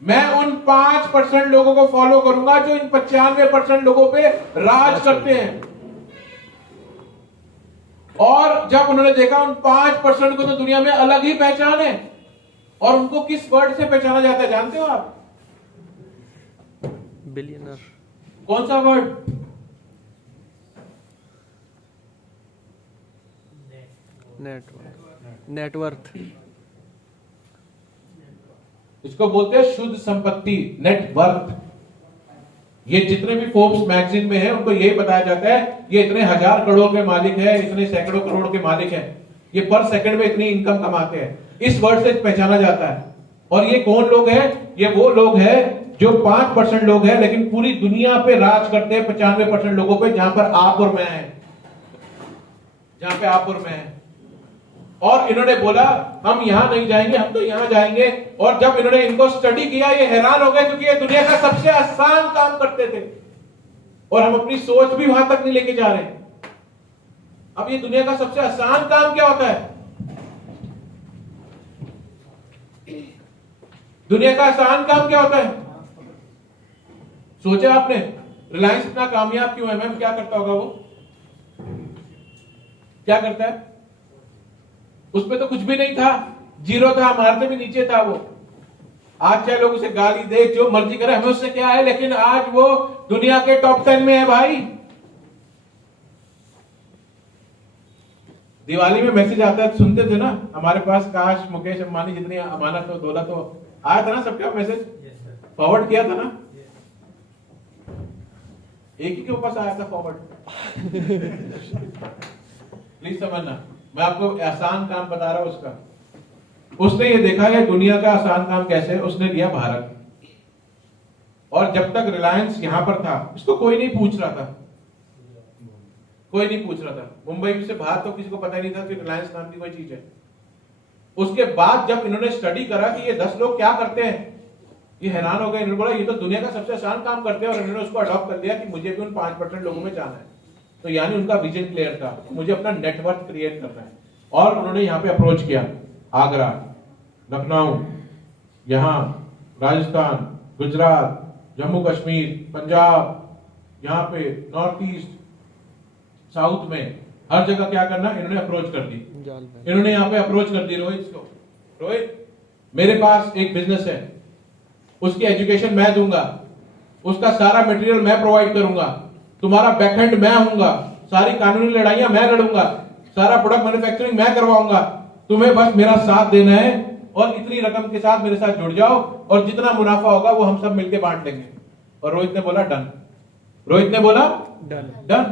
मैं उन 5% लोगों को फॉलो करूंगा जो इन 95% लोगों पे राज करते हैं। और जब उन्होंने देखा उन 5% को तो दुनिया में अलग ही पहचान है, और उनको किस वर्ड से पहचाना जाता है जानते हो आप? बिलियनर। कौन सा वर्ड? नेटवर्थ। इसको बोलते हैं शुद्ध संपत्ति, नेटवर्थ। ये जितने भी फोर्ब्स मैगजीन में है उनको यही बताया जाता है ये इतने 1000 करोड़ के मालिक है, इतने सैकड़ों करोड़ के मालिक है, ये पर सेकंड में इतनी इनकम कमाते हैं। इस वर्ड से पहचाना जाता है। और ये कौन लोग हैं? ये वो लोग हैं जो 5% लोग हैं लेकिन पूरी दुनिया पे राज करते हैं 95% लोगों पे, जहां पर आप और मैं हैं, जहां पे आप और मैं हैं। और इन्होंने बोला हम यहां नहीं जाएंगे, हम तो यहां जाएंगे। और जब इन्होंने इनको स्टडी किया ये हैरान हो गए, क्योंकि ये दुनिया का सबसे आसान काम करते थे और हम अपनी सोच भी वहां तक नहीं लेके जा रहे। अब ये दुनिया का सबसे आसान काम क्या होता है? दुनिया का आसान काम क्या होता है? सोचा आपने? रिलायंस इतना कामयाब क्यों है? मैम क्या करता होगा वो? क्या करता है? उसमें तो कुछ भी नहीं था, जीरो था, हमारे से भी नीचे था वो। आज चाहे लोग उसे गाली दे, जो मर्जी करे, हमें उससे क्या है, लेकिन आज वो दुनिया के टॉप 10 में है भाई। दिवाली में मैसेज आता है, सुनते थे ना, हमारे पास काश मुकेश अंबानी जितनी अमानत हो, दौलत हो, आया था ना सबका मैसेज, फॉरवर्ड किया था ना, एक ही के ऊपर आया था फॉरवर्ड। प्लीज समझना, मैं आपको आसान काम बता रहा हूं उसका। उसने ये देखा है दुनिया का आसान काम कैसे है, उसने लिया भारत। और जब तक रिलायंस यहां पर था, इसको कोई नहीं पूछ रहा था, कोई नहीं पूछ रहा था। मुंबई से बाहर तो किसी को पता ही नहीं था कि रिलायंस नाम की कोई चीज है। उसके बाद जब इन्होंने स्टडी करा कि ये 10 लोग क्या करते हैं, ये हैरान हो गए। इन्होंने बोला ये तो दुनिया का सबसे आसान काम करते हैं, और इन्होंने उसको अडॉप्ट कर लिया कि मुझे भी उन 5% लोगों में जाना है। तो यानी उनका विजन क्लियर था, मुझे अपना नेटवर्क क्रिएट करना है। और उन्होंने यहाँ पे अप्रोच किया, आगरा, लखनऊ, यहाँ राजस्थान, गुजरात, जम्मू कश्मीर, पंजाब, यहाँ पे नॉर्थ ईस्ट, साउथ में, हर जगह क्या करना, इन्होंने अप्रोच कर दी। इन्होंने यहाँ पे अप्रोच कर दी रोहित को, रोहित मेरे पास एक बिजनेस है, उसकी एजुकेशन मैं दूंगा, उसका सारा मटेरियल मैं प्रोवाइड करूंगा, तुम्हारा बैकएंड मैं होऊंगा, सारी कानूनी लड़ाइयां मैं लड़ूंगा, सारा प्रोडक्ट मैन्युफैक्चरिंग मैं करवाऊंगा, तुम्हें बस मेरा साथ देना है और इतनी रकम के साथ मेरे साथ जुड़ जाओ और जितना मुनाफा होगा वो हम सब मिलकर बांट लेंगे। और रोहित ने बोला डन, रोहित ने बोला डन, डन,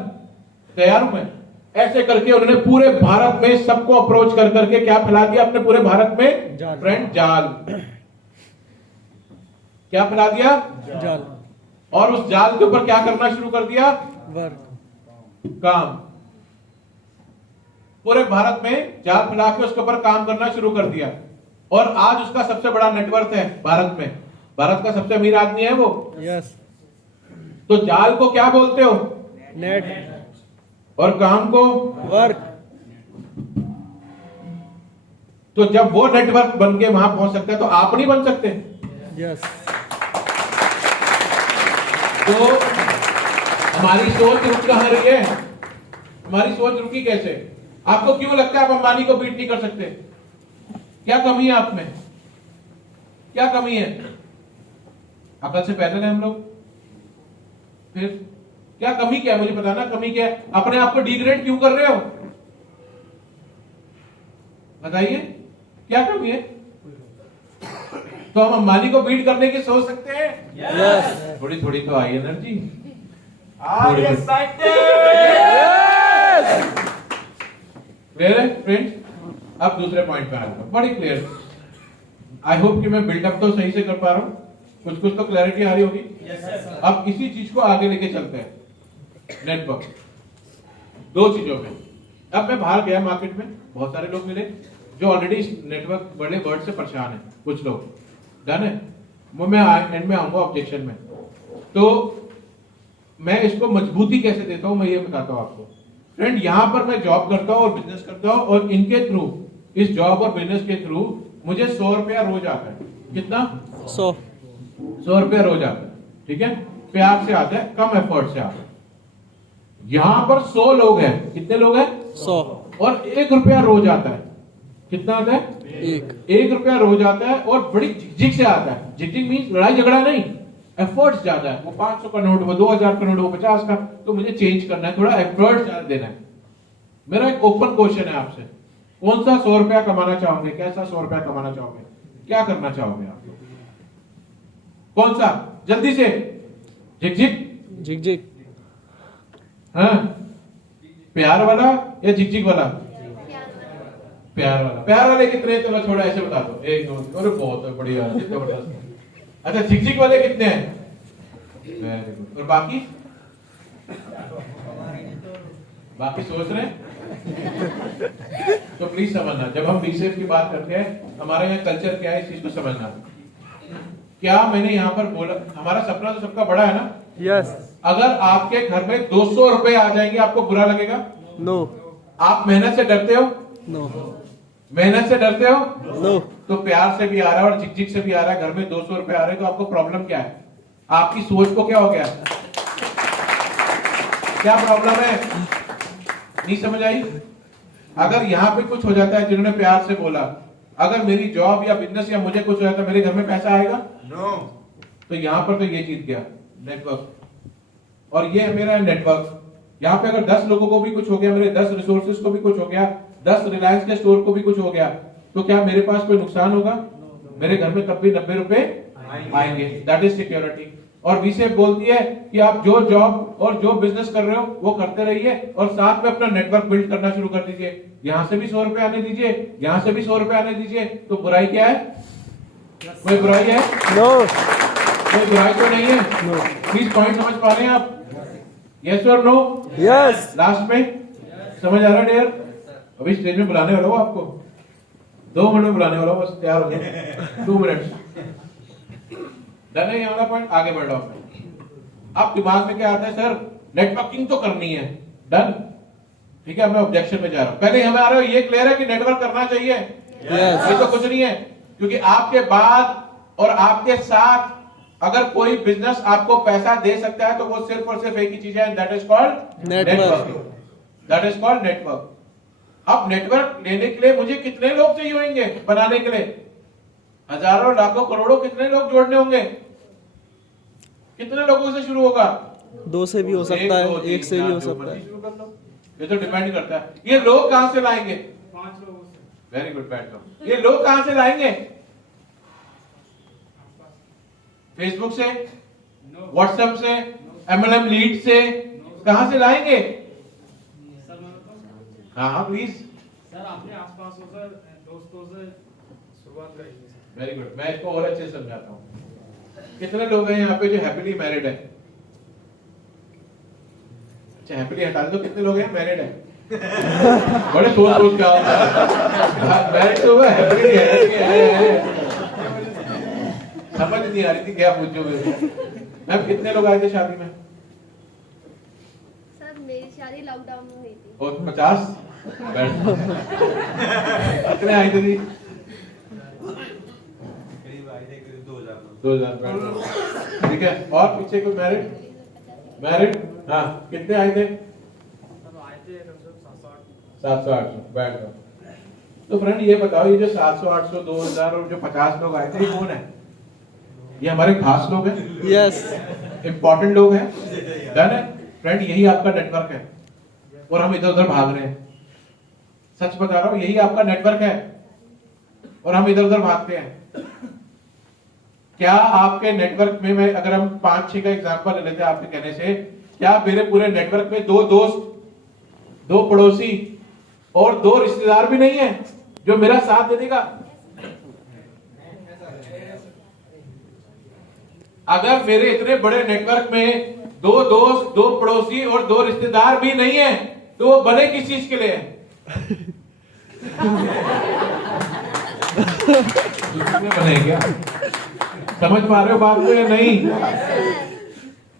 तैयार हूं मैं। ऐसे करके उन्होंने पूरे भारत में सबको अप्रोच कर करके क्या फैला दिया अपने पूरे भारत में, फ्रेंड, जाल। क्या फैला दिया? जाल। और उस जाल के ऊपर क्या करना शुरू कर दिया? वर्क, काम। पूरे भारत में जाल फैला के उसके ऊपर काम करना शुरू कर दिया। और आज उसका सबसे बड़ा नेटवर्क है भारत में, भारत का सबसे अमीर आदमी है वो। यस। तो जाल को क्या बोलते हो? नेट। और काम को? वर्क। तो जब वो नेटवर्क बन के वहां पहुंच सकते हैं तो आप नहीं बन सकते? यस। तो हमारी सोच रुक कहां रही है? हमारी सोच रुकी कैसे? आपको क्यों लगता है आप अंबानी को बीट नहीं कर सकते? क्या कमी है आप में? क्या कमी है? अकल से पैदल है हम लोग? फिर क्या कमी क्या है? मुझे बताना, कमी क्या है? अपने आप को डिग्रेड क्यों कर रहे हो? बताइए, क्या कमी है? तो हम अंबानी को बीट करने की सोच सकते हैं? यस। थोड़ी थोड़ी तो आई एनर्जी। क्लियर है फ्रेंड्स? अब दूसरे पॉइंट पे आ रहा हूं, बड़ी क्लियर। आई होप कि मैं बिल्डअप तो सही से कर पा रहा हूं, कुछ कुछ तो क्लैरिटी आ रही होगी। अब इसी चीज को आगे लेके चलते हैं। नेटवर्क दो चीजों में। अब मैं बाहर गया मार्केट में, बहुत सारे लोग मिले जो ऑलरेडी नेटवर्क बड़े वर्ड से परेशान है, कुछ लोग डन है। वो मैं एंड में आऊंगा ऑब्जेक्शन में। तो मैं इसको मजबूती कैसे देता हूं, मैं ये बताता हूं आपको। फ्रेंड, यहां पर मैं जॉब करता हूं और बिजनेस करता हूं, और इनके थ्रू, इस जॉब और बिजनेस के थ्रू मुझे 100 रुपया रोज आता है। कितना? 100 रुपया रोज आता है। ठीक है, प्यार से आता है, कम एफर्ट से आता है। यहां पर 100 लोग हैं। कितने लोग हैं? 100। और 1 रुपया रोज आता है। कितना आता है? 1 रुपया रोज आता है, और बड़ी झिकझिक से आता है। झिकझिक मीन्स लड़ाई झगड़ा नहीं, एफर्ट्स ज्यादा है। वो 500 का नोट, वो 2000 का नोट, वो 50 का, तो मुझे चेंज करना है, थोड़ा एफर्ट ज्यादा देना है। मेरा एक ओपन क्वेश्चन है आपसे, कौन सा 100 रुपया कमाना चाहोगे? कैसा 100 रुपया कमाना चाहोगे? क्या करना चाहोगे आप? कौन सा? जल्दी से। झिकझिक? झिकझिक। हाँ, प्यार वाला या झिकझिक वाला? प्यार वाला। प्यार वाले कितने? चलो छोड़ो, ऐसे बता दो। 1 2 अरे बहुत बढ़िया, जबरदस्त। अच्छा, झिकझिक वाले कितने हैं? Very good. और बाकी? बाकी सोच रहे हैं? तो प्लीज समझना, जब हम बीसेफ की बात करते हैं, हमारे यहाँ कल्चर क्या है, इस चीज को समझना। क्या मैंने यहाँ पर बोला, हमारा सपना तो सबका बड़ा है ना? यस। अगर आपके घर में 200 रुपए आ जाएंगे, आपको बुरा लगेगा? नो। आप मेहनत से डरते हो? नो मेहनत से डरते हो? नो तो प्यार से भी आ रहा है और झिक से भी आ रहा है, घर में 200 रुपए आ रहे हैं, तो आपको प्रॉब्लम क्या है? आपकी सोच को क्या हो गया? क्या प्रॉब्लम है? नहीं समझ आई? अगर यहाँ पे कुछ हो जाता है, जिन्होंने प्यार से बोला, अगर मेरी जॉब या बिजनेस या मुझे कुछ हो जाता है, मेरे घर में पैसा आएगा? नो। तो यहाँ पर तो ये जीत गया, नेटवर्क। और ये है मेरा नेटवर्क। यहाँ पे अगर 10 लोगों को भी कुछ हो गया, मेरे 10 रिसोर्सेज को भी कुछ हो गया, 10 रिलायंस के स्टोर को भी कुछ हो गया, तो क्या मेरे पास कोई नुकसान होगा? मेरे घर में तब भी 90 रुपए आएंगे। That is security. और वीसेफ बोलती है कि आप जो जॉब और जो बिजनेस कर रहे हो वो करते रहिए और साथ में अपना नेटवर्क बिल्ड करना शुरू कर दीजिए। यहां से भी 100 रुपए आने दीजिए, यहां से भी 100 रुपए आने दीजिए। तो बुराई क्या है? कोई बुराई है? नो कोई बुराई तो नहीं है। प्लीज पॉइंट समझ पा रहे हैं आप? यस और नो? यस लास्ट में समझ आ रहा है डियर? अभी स्टेज में बुलाने वाला हूँ आपको, 2 मिनट में बुलाने वाला हूँ, बस तैयार हो जाओ। 2 मिनट डन है। ये वाला पॉइंट आगे बढ़ रहा हूँ। अब दिमाग में क्या आता है? सर नेटवर्किंग तो करनी है। डन, ठीक है। मैं ऑब्जेक्शन में जा रहा हूँ। पहले हमें आ रहा है, ये क्लियर है कि नेटवर्क करना चाहिए? ये तो कुछ नहीं है, क्योंकि आपके बाद और आपके साथ अगर कोई बिजनेस आपको पैसा दे सकता है तो वो सिर्फ और सिर्फ एक ही चीज है, that is called network. That is called network. अब नेटवर्क लेने के लिए मुझे कितने लोग चाहिए होंगे बनाने के लिए? हजारों, लाखों, करोड़ों, कितने लोग जोड़ने होंगे? कितने लोगों से शुरू होगा? 2 से भी हो सकता है, 1 से भी हो सकता है। शुरू कर लो। ये तो डिपेंड करता है। ये लोग कहां से लाएंगे? 5 लोगों से। वेरी गुड, बैठ जाओ। ये लोग कहां से लाएंगे? फेसबुक से, व्हाट्सएप से, एमएलएम लीड से, कहां से लाएंगे? सर मैं बताऊं? हाँ हाँ प्लीज। सर अपने आसपास हो सर, दोस्तों से शुरुआत करेंगे। Very good. मैं इसको और अच्छे से समझाता हूँ। कितने लोग हैं यहाँ पे जो हैप्पीली मैरिड है? अच्छा, हैप्पीली हटा दो। कितने लोग हैं मैरिड है? बड़े सोच क्या होता है? मैरिड तो हुआ, हैप्पीली है। समझ नहीं आ रही थी क्या पूछो मेरे। मैम कितने लोग आए थे शादी में? सर मेरी शादी लॉकडाउन में हुई थी। और 50? कितने आए थे? 2000। ठीक है। और पीछे कोई मैरिड? मैरिड? हाँ, कितने आए थे? सर आए थे 700-800। 700-800। बैठ जाओ। तो फ्रेंड ये बताओ, ये जो 700, 800, 2000 और जो 50 लोग आए थे, ये कौन है? ये हमारे खास लोग हैं? यस इंपॉर्टेंट लोग हैं। डन है फ्रेंड, यही आपका नेटवर्क है और हम इधर उधर भाग रहे हैं। सच बता रहा हूं, यही आपका नेटवर्क है और हम इधर उधर भागते हैं। क्या आपके नेटवर्क में, मैं अगर हम 5-6 का एग्जांपल ले लेते हैं आपके कहने से, क्या मेरे पूरे नेटवर्क में 2 दोस्त, 2 पड़ोसी और 2 रिश्तेदार भी नहीं है जो मेरा साथ दे देगा? अगर मेरे इतने बड़े नेटवर्क में 2 दोस्त, 2 पड़ोसी और 2 रिश्तेदार भी नहीं है, तो वो बने किस चीज के लिए है? बने क्या? समझ पा रहे हो बात को या नहीं?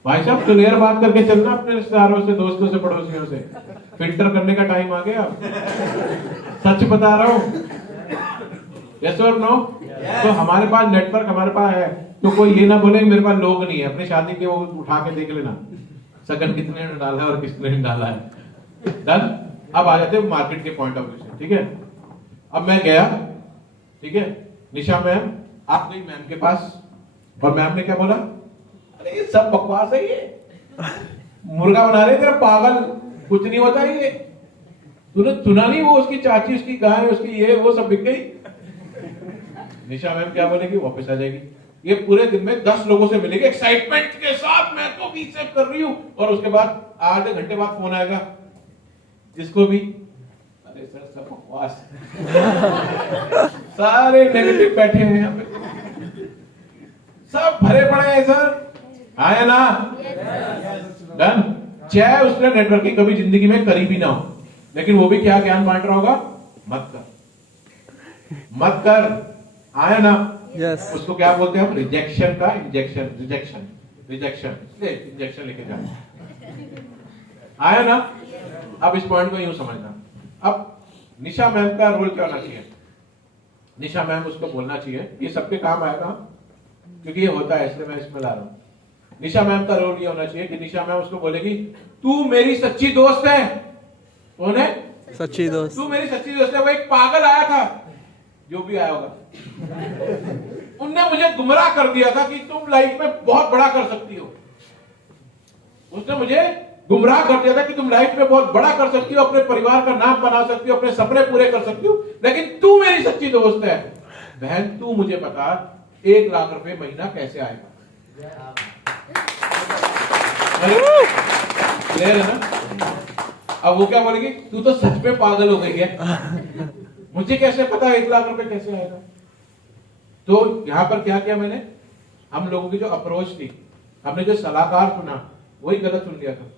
भाई साहब क्लियर बात करके चलना अपने रिश्तेदारों से, दोस्तों से, पड़ोसियों से। फिल्टर करने का टाइम आ गया। सच बता रहा हूं। यस और नो? तो हमारे पास नेटवर्क, हमारे पास है। तो कोई ये ना बोले मेरे पास लोग नहीं है। अपनी शादी के वो उठा के देख लेना, सगन कितने ने डाला है और किसने नहीं डाला है। डन। अब आ जाते हैं मार्केट के पॉइंट ऑफ व्यू से। ठीक है। अब मैं गया, ठीक है, निशा मैम आप गई मैम के पास और मैम ने क्या बोला? अरे ये सब बकवास है, ये मुर्गा बना रहे तेरा पागल, कुछ नहीं होता ये। तूने सुना नहीं, वो उसकी चाची, उसकी गाय, उसकी ये वो सब बिक गई। निशा मैम क्या बोलेगी? वापस आ जाएगी। ये पूरे दिन में 10 लोगों से मिलेगी एक्साइटमेंट के साथ, मैं तो वीसेफ कर रही हूं, और उसके बाद आधे घंटे बाद फोन आएगा जिसको भी, अरे सर सब बकवास। सारे नेगेटिव बैठे हैं यहाँ पे, सब भरे पड़े हैं सर, आया ना? डन। चाहे उसने नेटवर्किंग कभी जिंदगी में करी भी ना हो, लेकिन वो भी क्या ज्ञान बांट रहा होगा? मत कर, मत कर। आया ना? यस उसको क्या बोलते हैं हम? रिजेक्शन का इंजेक्शन। रिजेक्शन, रिजेक्शन, इंजेक्शन लेके जाना। आया ना? अब इस पॉइंट को यूं समझना, अब निशा मैम का रोल क्या होना चाहिए? निशा मैम उसको बोलना चाहिए, ये सबके काम आएगा क्योंकि ये होता है, इसलिए मैं इसमें ला रहा हूं। निशा मैम का रोल ये होना चाहिए कि निशा मैम उसको बोलेगी तू मेरी सच्ची दोस्त है। कौन है सच्ची दोस्त? तू मेरी सच्ची दोस्त है। वो एक पागल आया था, जो भी आया होगा, उनने मुझे गुमराह कर दिया था कि तुम लाइफ में बहुत बड़ा कर सकती हो। उसने मुझे गुमराह कर दिया था कि तुम लाइफ में बहुत बड़ा कर सकती हो, अपने परिवार का नाम बना सकती हो, अपने सपने पूरे कर सकती हो, लेकिन तू मेरी सच्ची दोस्त है। बहन तू मुझे बता 1 लाख रुपए महीना कैसे आएगा? क्लियर है ना? अब वो क्या बोलेगी, तू तो सच में पागल हो गई है, मुझे कैसे पता 1 लाख रुपए कैसे आएगा? तो यहां पर क्या किया मैंने, हम लोगों की जो अप्रोच थी, हमने जो सलाहकार चुना वही गलत चुन लिया था।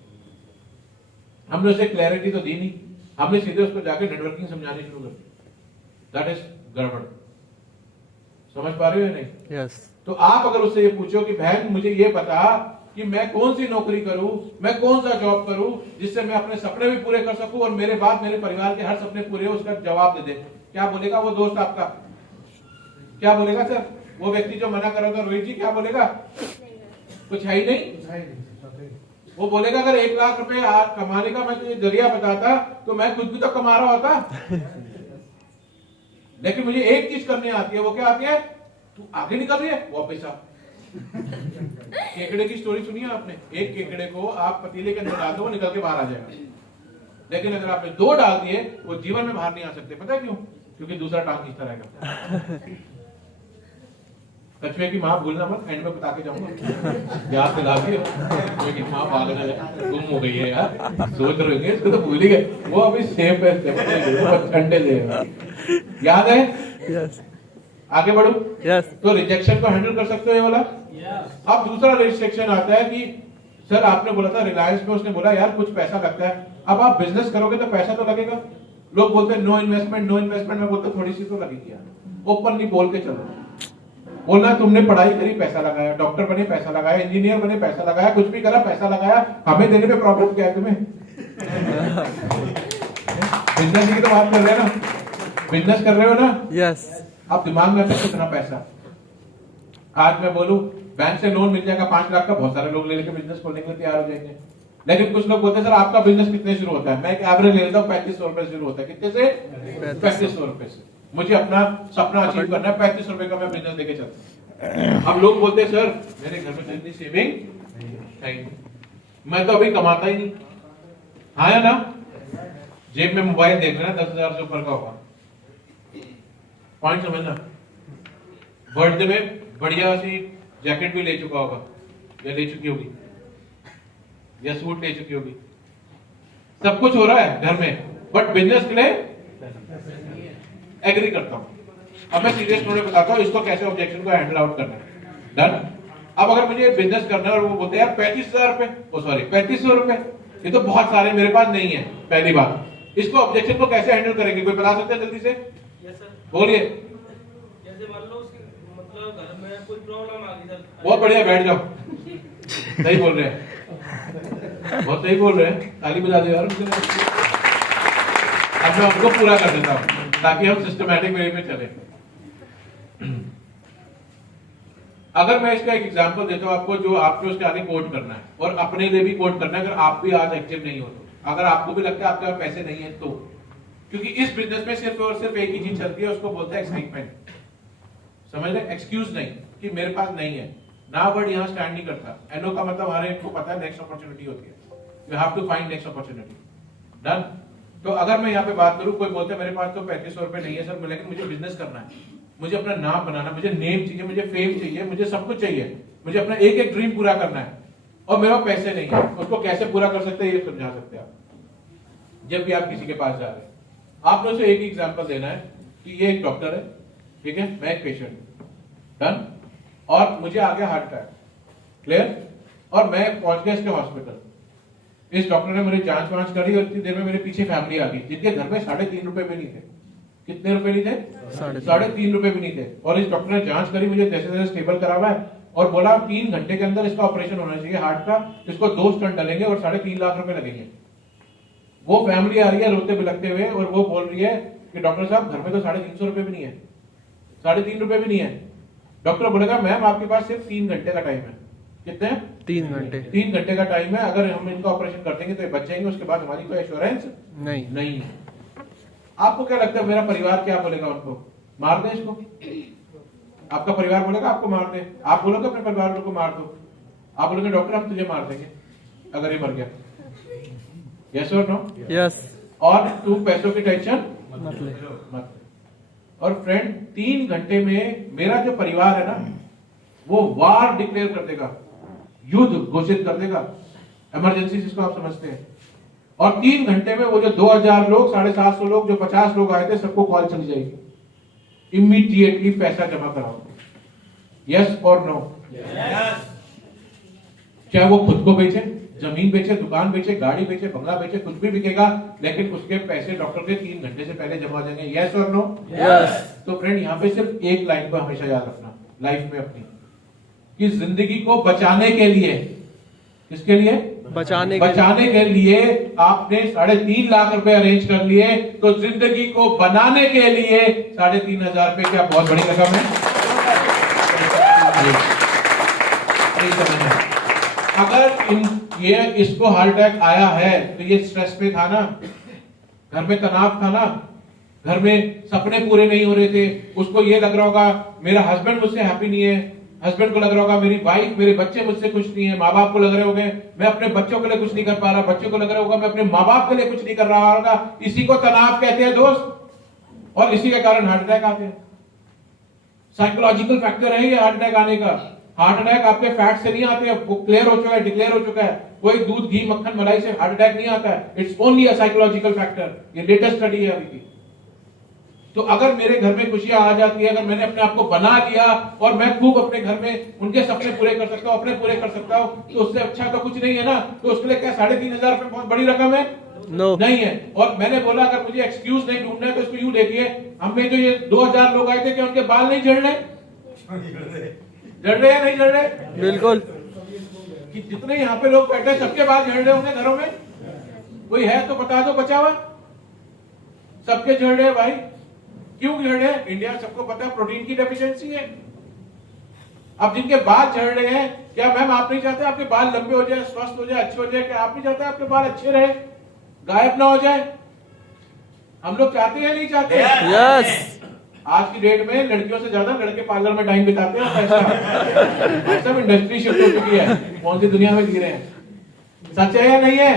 हमने उसे क्लैरिटी तो दी नहीं, हमने सीधे उसको जाके नेटवर्किंग समझानी शुरू कर दी। दैट इज गड़बड़। समझ पा रहे हो या नहीं? यस। तो आप अगर उससे ये पूछो कि बहन मुझे ये बता कि मैं कौन सी नौकरी करूं, मैं कौन सा जॉब करूं जिससे मैं अपने सपने भी पूरे कर सकूं और मेरे बाद मेरे परिवार के हर सपने पूरे हो, उसका जवाब दे दे। क्या बोलेगा वो दोस्त आपका? क्या बोलेगा सर? वो व्यक्ति जो मना कर रहा था, रोहित जी, क्या बोलेगा? कुछ है ही नहीं। वो बोलेगा अगर 1 लाख रुपए कमाने का मैं तुझे जरिया बताता तो मैं कुछ भी तो कमा रहा होता। लेकिन मुझे एक चीज करनी आती है, वो क्या आती है? तू आगे निकल रही है, वापस आ। केकड़े की स्टोरी सुनी है आपने? एक केकड़े को आप पतीले के अंदर डाल दो, वो निकल के बाहर आ जाएगा, लेकिन अगर आपने 2 डाल दिए वो जीवन में बाहर नहीं आ सकते। पता है क्यों? क्योंकि दूसरा टांग खींचता रहेगा। कछुए की माँ भूलना मत, एंड में बता के जाऊंगा, याद दिला के। कछुए की माँ पागल है, गुम हो गई है यार, सोच रहे होंगे इसको तो भूल ही गए, वो अभी सेफ है, ठंडे से। याद है? यस। आगे बढ़ू? यस। तो रिजेक्शन को हैंडल कर सकते हो ये वाला? अब दूसरा रिस्ट्रिक्शन आता है कि सर आपने बोला था रिलायंस में, उसने बोला यार कुछ पैसा लगता है। अब आप बिजनेस करोगे तो पैसा तो लगेगा। लोग बोलते हैं नो इन्वेस्टमेंट, नो इन्वेस्टमेंट। मैं बोलता थोड़ी सी तो लगेगी यार। ओपनली बोल के चलो, बोलना तुमने पढ़ाई करी, पैसा लगाया, डॉक्टर बने, पैसा लगाया, इंजीनियर बने, पैसा लगाया, कुछ भी करा, पैसा लगाया, हमें देने में प्रॉब्लम क्या है तुम्हें? बिजनेस की तो बात कर रहे हैं ना, बिजनेस कर रहे हो ना? यस। आप दिमाग में रखो कितना पैसा। आज मैं बोलूं बैंक से लोन मिल जाएगा 5 लाख का, बहुत सारे लोग ले लेके बिजनेस खोलने के लिए तैयार हो जाएंगे। लेकिन कुछ लोग बोलते हैं सर आपका बिजनेस कितने शुरू होता है? मैं एक एवरेज ले लेता हूँ, 3500 रुपए शुरू होता है। कितने से? 3500 रुपए से। मुझे अपना सपना अचीव करना है, 3500 रुपए का मैं बिजनेस लेके चलता हूँ। अब लोग बोलते हैं सर मेरे घर में जितनी सेविंग है, मैं तो अभी कमाता ही नहीं। हाँ या ना? जेब में मोबाइल देख रहे हैं 10,000 से ऊपर का होगा। पॉइंट समझना। बर्थडे में बढ़िया सी जैकेट भी ले चुका होगा या ले चुकी होगी, या सूट ले चुकी होगी, सब कुछ हो रहा है घर में, बट बिजनेस के लिए एग्री करता हूं। अब मैं सीरियस नोट में बताता हूं इसको कैसे ऑब्जेक्शन को हैंडल आउट करना है। डन? अब अगर मुझे बिजनेस करना है और वो बोलते हैं यार 35,000 रुपए, ओ सॉरी 3500 रुपए, ये तो बहुत सारे मेरे पास नहीं है। पहली बात, इसको ऑब्जेक्शन को कैसे हैंडल करेंगे? कोई बता सकता है जल्दी से? बोलिए। जैसे मान लो उसके मतलब घर में कोई प्रॉब्लम आ गई सर। बहुत बढ़िया, बैठ जाओ। सही बोल रहे हैं, बहुत सही बोल रहे हैं, ताली बजा दो यार। अब मैं उनको पूरा कर देता हूं ताकि हम सिस्टमैटिक वे में चले। अगर मैं इसका एक एग्जांपल देता हूं आपको, जो आपको उसके आगे कोट करना है और अपने लिए भी कोट करना है, अगर आप भी आज एक्टिव नहीं हो तो, अगर आपको भी लगता है आपके पास पैसे नहीं है तो, क्योंकि इस बिजनेस में सिर्फ और सिर्फ एक ही चीज चलती है, उसको बोलते हैं एक्साइटमेंट। समझ रहे? एक्सक्यूज नहीं कि मेरे पास नहीं है ना, वर्ड यहाँ स्टैंड नहीं करता। एनो का मतलब हमारे को पता है नेक्स्ट अपॉर्चुनिटी होती है, you have to find next opportunity. Done? तो अगर मैं यहाँ पे बात करूं, कोई बोलते हैं मेरे पास तो 3500 रुपए नहीं है सर, लेकिन मुझे बिजनेस करना है, मुझे अपना नाम बनाना, मुझे नेम चाहिए, मुझे फेम चाहिए, मुझे सब कुछ चाहिए, मुझे अपना एक एक ड्रीम पूरा करना है और मेरे पास पैसे नहीं है, उसको कैसे पूरा कर सकते हैं ये समझा सकते हैं आप। जब भी आप किसी के पास जा रहे हैं, आपने उसे एक एग्जाम्पल देना है कि ये एक डॉक्टर है, ठीक है, मैं एक पेशेंट हूं। डन? और मुझे आ गया हार्ट अटैक, क्लियर, और मैं पहुंच गया इसके हॉस्पिटल। इस डॉक्टर ने मेरी जांच वांच करी और इतनी देर में मेरे पीछे फैमिली आ गई जिनके घर में 3.5 रुपए भी नहीं थे। कितने रुपए नहीं थे? 3.5 रुपए भी नहीं थे। और इस डॉक्टर ने जांच करी, मुझे जैसे जैसे स्टेबल करा हुआ है, और बोला 3 घंटे के अंदर इसका ऑपरेशन होना चाहिए हार्ट का, इसको 2 स्टंट डालेंगे और 3.5 लाख रुपए लगेंगे। वो फैमिली आ रही है रोते बिलखते हुए और वो बोल रही है कि डॉक्टर साहब घर में तो 350 रुपए भी नहीं है, 3.5 रुपए भी नहीं है। डॉक्टर बोलेगा मैम आपके पास सिर्फ 3 घंटे का टाइम है। कितने? 3 घंटे। 3 घंटे का टाइम है, अगर हम इनका ऑपरेशन कर देंगे तो ये बच जाएंगे, उसके बाद हमारी कोई एश्योरेंस नहीं है। आपको क्या लगता है मेरा परिवार क्या बोलेगा? उनको मार दें इसको? आपका परिवार बोलेगा आपको मार दे? आप बोलोगे अपने परिवार वालों को मार दो? आप बोलोगे डॉक्टर हम तुझे मार देंगे अगर ये मर गया? यस और नो? यस। और तू पैसों की टेंशन मत ले। मत। और फ्रेंड 3 घंटे में मेरा जो परिवार है ना वो वार डिक्लेयर कर देगा, युद्ध घोषित कर देगा, इमरजेंसी जिसको आप समझते हैं। और 3 घंटे में वो जो 2000 लोग, 750 लोग, जो 50 लोग आए थे, सबको कॉल चली जाएगी, इमीडिएटली पैसा जमा कराओ। यस और नो? चाहे वो खुद को बेचे, जमीन बेचे, दुकान बेचे, गाड़ी बेचे, बंगला बेचे, कुछ भी बिकेगा, लेकिन उसके पैसे डॉक्टर के 3 घंटे से पहले जमा हो जाएंगे। यस और नो? यस। तो फ्रेंड यहाँ पे सिर्फ एक लाइन को हमेशा याद रखना लाइफ में अपनी, कि जिंदगी को बचाने के लिए, किसके लिए? बचाने के लिए आपने 3.5 लाख रुपए अरेंज कर लिए, तो जिंदगी को बनाने के लिए 3,500 रुपए क्या बहुत बड़ी रकम है? अगर इसको हार्ट अटैक आया है तो ये स्ट्रेस पे था ना, घर में तनाव था ना, घर में सपने पूरे नहीं हो रहे थे, उसको ये लग रहा होगा मेरा हस्बैंड मुझसे हैप्पी नहीं है, हस्बैंड को लग रहा होगा मेरी वाइफ, मेरे बच्चे मुझसे खुश नहीं है, माँ बाप को लग रहे होंगे मैं अपने बच्चों के लिए कुछ नहीं कर पा रहा, बच्चों को लग रहा होगा मैं अपने माँ बाप के लिए कुछ नहीं कर रहा होगा। इसी को तनाव कहते हैं दोस्त, और इसी के कारण हार्ट अटैक आते हैं। साइकोलॉजिकल फैक्टर है ये हार्ट अटैक आने का। हार्ट अटैक आपके फैट से नहीं आते हैं, वो क्लियर हो चुका है, डिक्लेयर हो चुका है। कोई दूध, घी, मक्खन, मलाई से हार्ट अटैक नहीं आता है। It's only a psychological factor. ये लेटेस्ट स्टडी है अभी की। तो अगर मेरे घर में खुशियां आ जाती है, अगर मैंने अपने आप को बना लिया और मैं खूब अपने घर में उनके सपने पूरे कर सकता हूं, अपने पूरे कर सकता हूं, तो उससे अच्छा तो कुछ नहीं है ना। तो उसके लिए क्या 3,500 रुपए बहुत बड़ी रकम है? नो। नहीं है। और मैंने बोला अगर मुझे एक्सक्यूज नहीं ढूंढना है तो इसको यूं देखिए, हमें जो ये 2000 लोग आए थे, क्या उनके बाल नहीं झड़ रहे? झड़ रहे या नहीं झड़ रहे? बिल्कुल। कि जितने यहाँ पे लोग बैठे सबके बाल झड़ रहे होंगे घरों में? कोई है तो बता दो बचा हुआ? सबके झड़ रहे भाई। क्यों झड़ रहे हैं? इंडिया सबको पता है प्रोटीन की डेफिशिएंसी है। अब जिनके बाल झड़ रहे हैं, क्या मैम आप नहीं चाहते आपके बाल लंबे हो जाए, स्वस्थ हो जाए, अच्छे हो जाए? क्या आप नहीं चाहते आपके बाल अच्छे रहे, गायब ना हो जाए? हम लोग चाहते हैं नहीं चाहते? यस। आज की डेट में लड़कियों से ज्यादा लड़के पार्लर में टाइम बिताते हैं और सब इंडस्ट्री शिफ्ट हो चुकी है, कौन सी दुनिया में जी रहे हैं। सच है या नहीं है?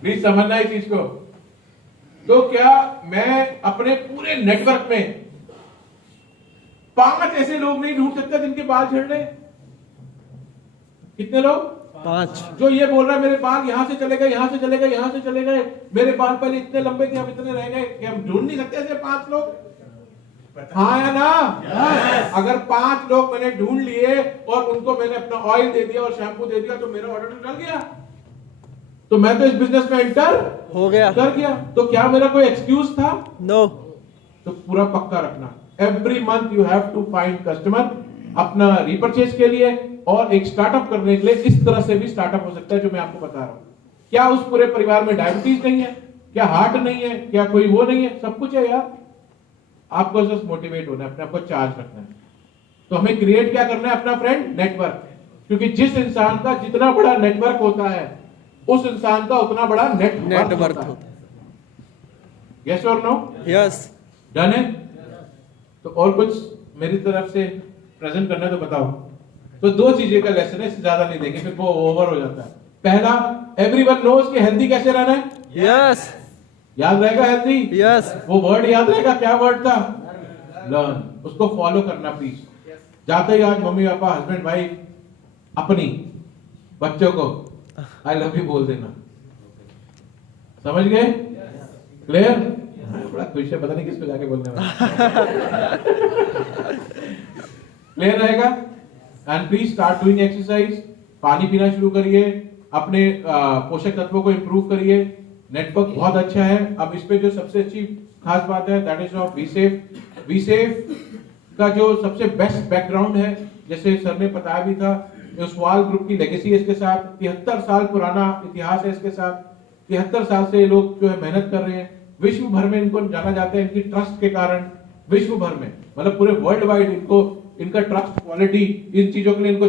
प्लीज समझना इस चीज को। तो क्या मैं अपने पूरे नेटवर्क में 5 ऐसे लोग नहीं ढूंढ सकता जिनके बाल झड़ रहे? कितने लोग? 5। जो ये बोल रहा है मेरे बाल यहां से चले गए, यहां से चले गए, यहां से चले गए, मेरे बाल पहले इतने लंबे थे अब इतने रह गए। क्या हम ढूंढ नहीं सकते ऐसे 5 लोग? हाँ या ना? अगर 5 लोग मैंने ढूंढ लिए और उनको मैंने अपना ऑयल दे दिया और शैम्पू दे दिया तो मेरा ऑर्डर तो चल गया, तो मैं तो इस बिजनेस में एंटर हो गया, कर गया। तो क्या मेरा कोई एक्सक्यूज था? नो। तो पूरा पक्का रखना, every month you have to find customer अपना रिपर्चेज के लिए और एक स्टार्टअप करने के लिए। इस तरह से भी स्टार्टअप हो सकता है जो मैं आपको बता रहा हूं। क्या उस पूरे परिवार में डायबिटीज नहीं है? क्या हार्ट नहीं है? क्या कोई वो नहीं है? सब कुछ है यार। आपको बस मोटिवेट होना है, अपने आप को चार्ज रखना है। तो हमें क्रिएट क्या करना है? अपना फ्रेंड नेटवर्क। क्योंकि जिस इंसान का जितना बड़ा नेटवर्क होता है उस इंसान का उतना बड़ा नेटवर्क होता है। यस और नो? यस। डन है? तो और कुछ मेरी तरफ से प्रेजेंट करना है तो बताओ। तो 2 चीजें का लेसन है, इससे ज्यादा नहीं देंगे, फिर वो ओवर हो जाता है। पहला, एवरीवन नोज कि हेल्दी कैसे रहना है। यस। याद रहेगा हेल्दी? यस। वो वर्ड याद रहेगा? क्या वर्ड था? लर्न। उसको फॉलो करना प्लीज। जाते ही आज मम्मी पापा हस्बैंड वाइफ अपनी बच्चों को आई लव यू बोल देना। समझ गए? क्लियर? बड़ा खुश है, पता नहीं किस पे जाके बोलने वाला। क्लियर रहेगा? And please start doing exercise. पानी पीना शुरू करिए, अपने पोषक तत्वों को इंप्रूव करिए। नेटवर्क बहुत अच्छा है। अब इस पे जो सबसे अच्छी खास बात है that is of we safe. We safe का जो सबसे बेस्ट बैकग्राउंड है, जैसे सर ने बताया भी था ओसवाल ग्रुप की लेगेसी है इसके साथ, 73 साल पुराना इतिहास है इसके साथ, 73 साल से ये लोग जो है मेहनत कर रहे हैं, विश्व भर में इनको जाना जाता है इनकी ट्रस्ट के कारण, विश्व भर में मतलब पूरे वर्ल्ड वाइड इनको इनका ट्रस्ट क्वालिटी इन चीजों के लिए इनको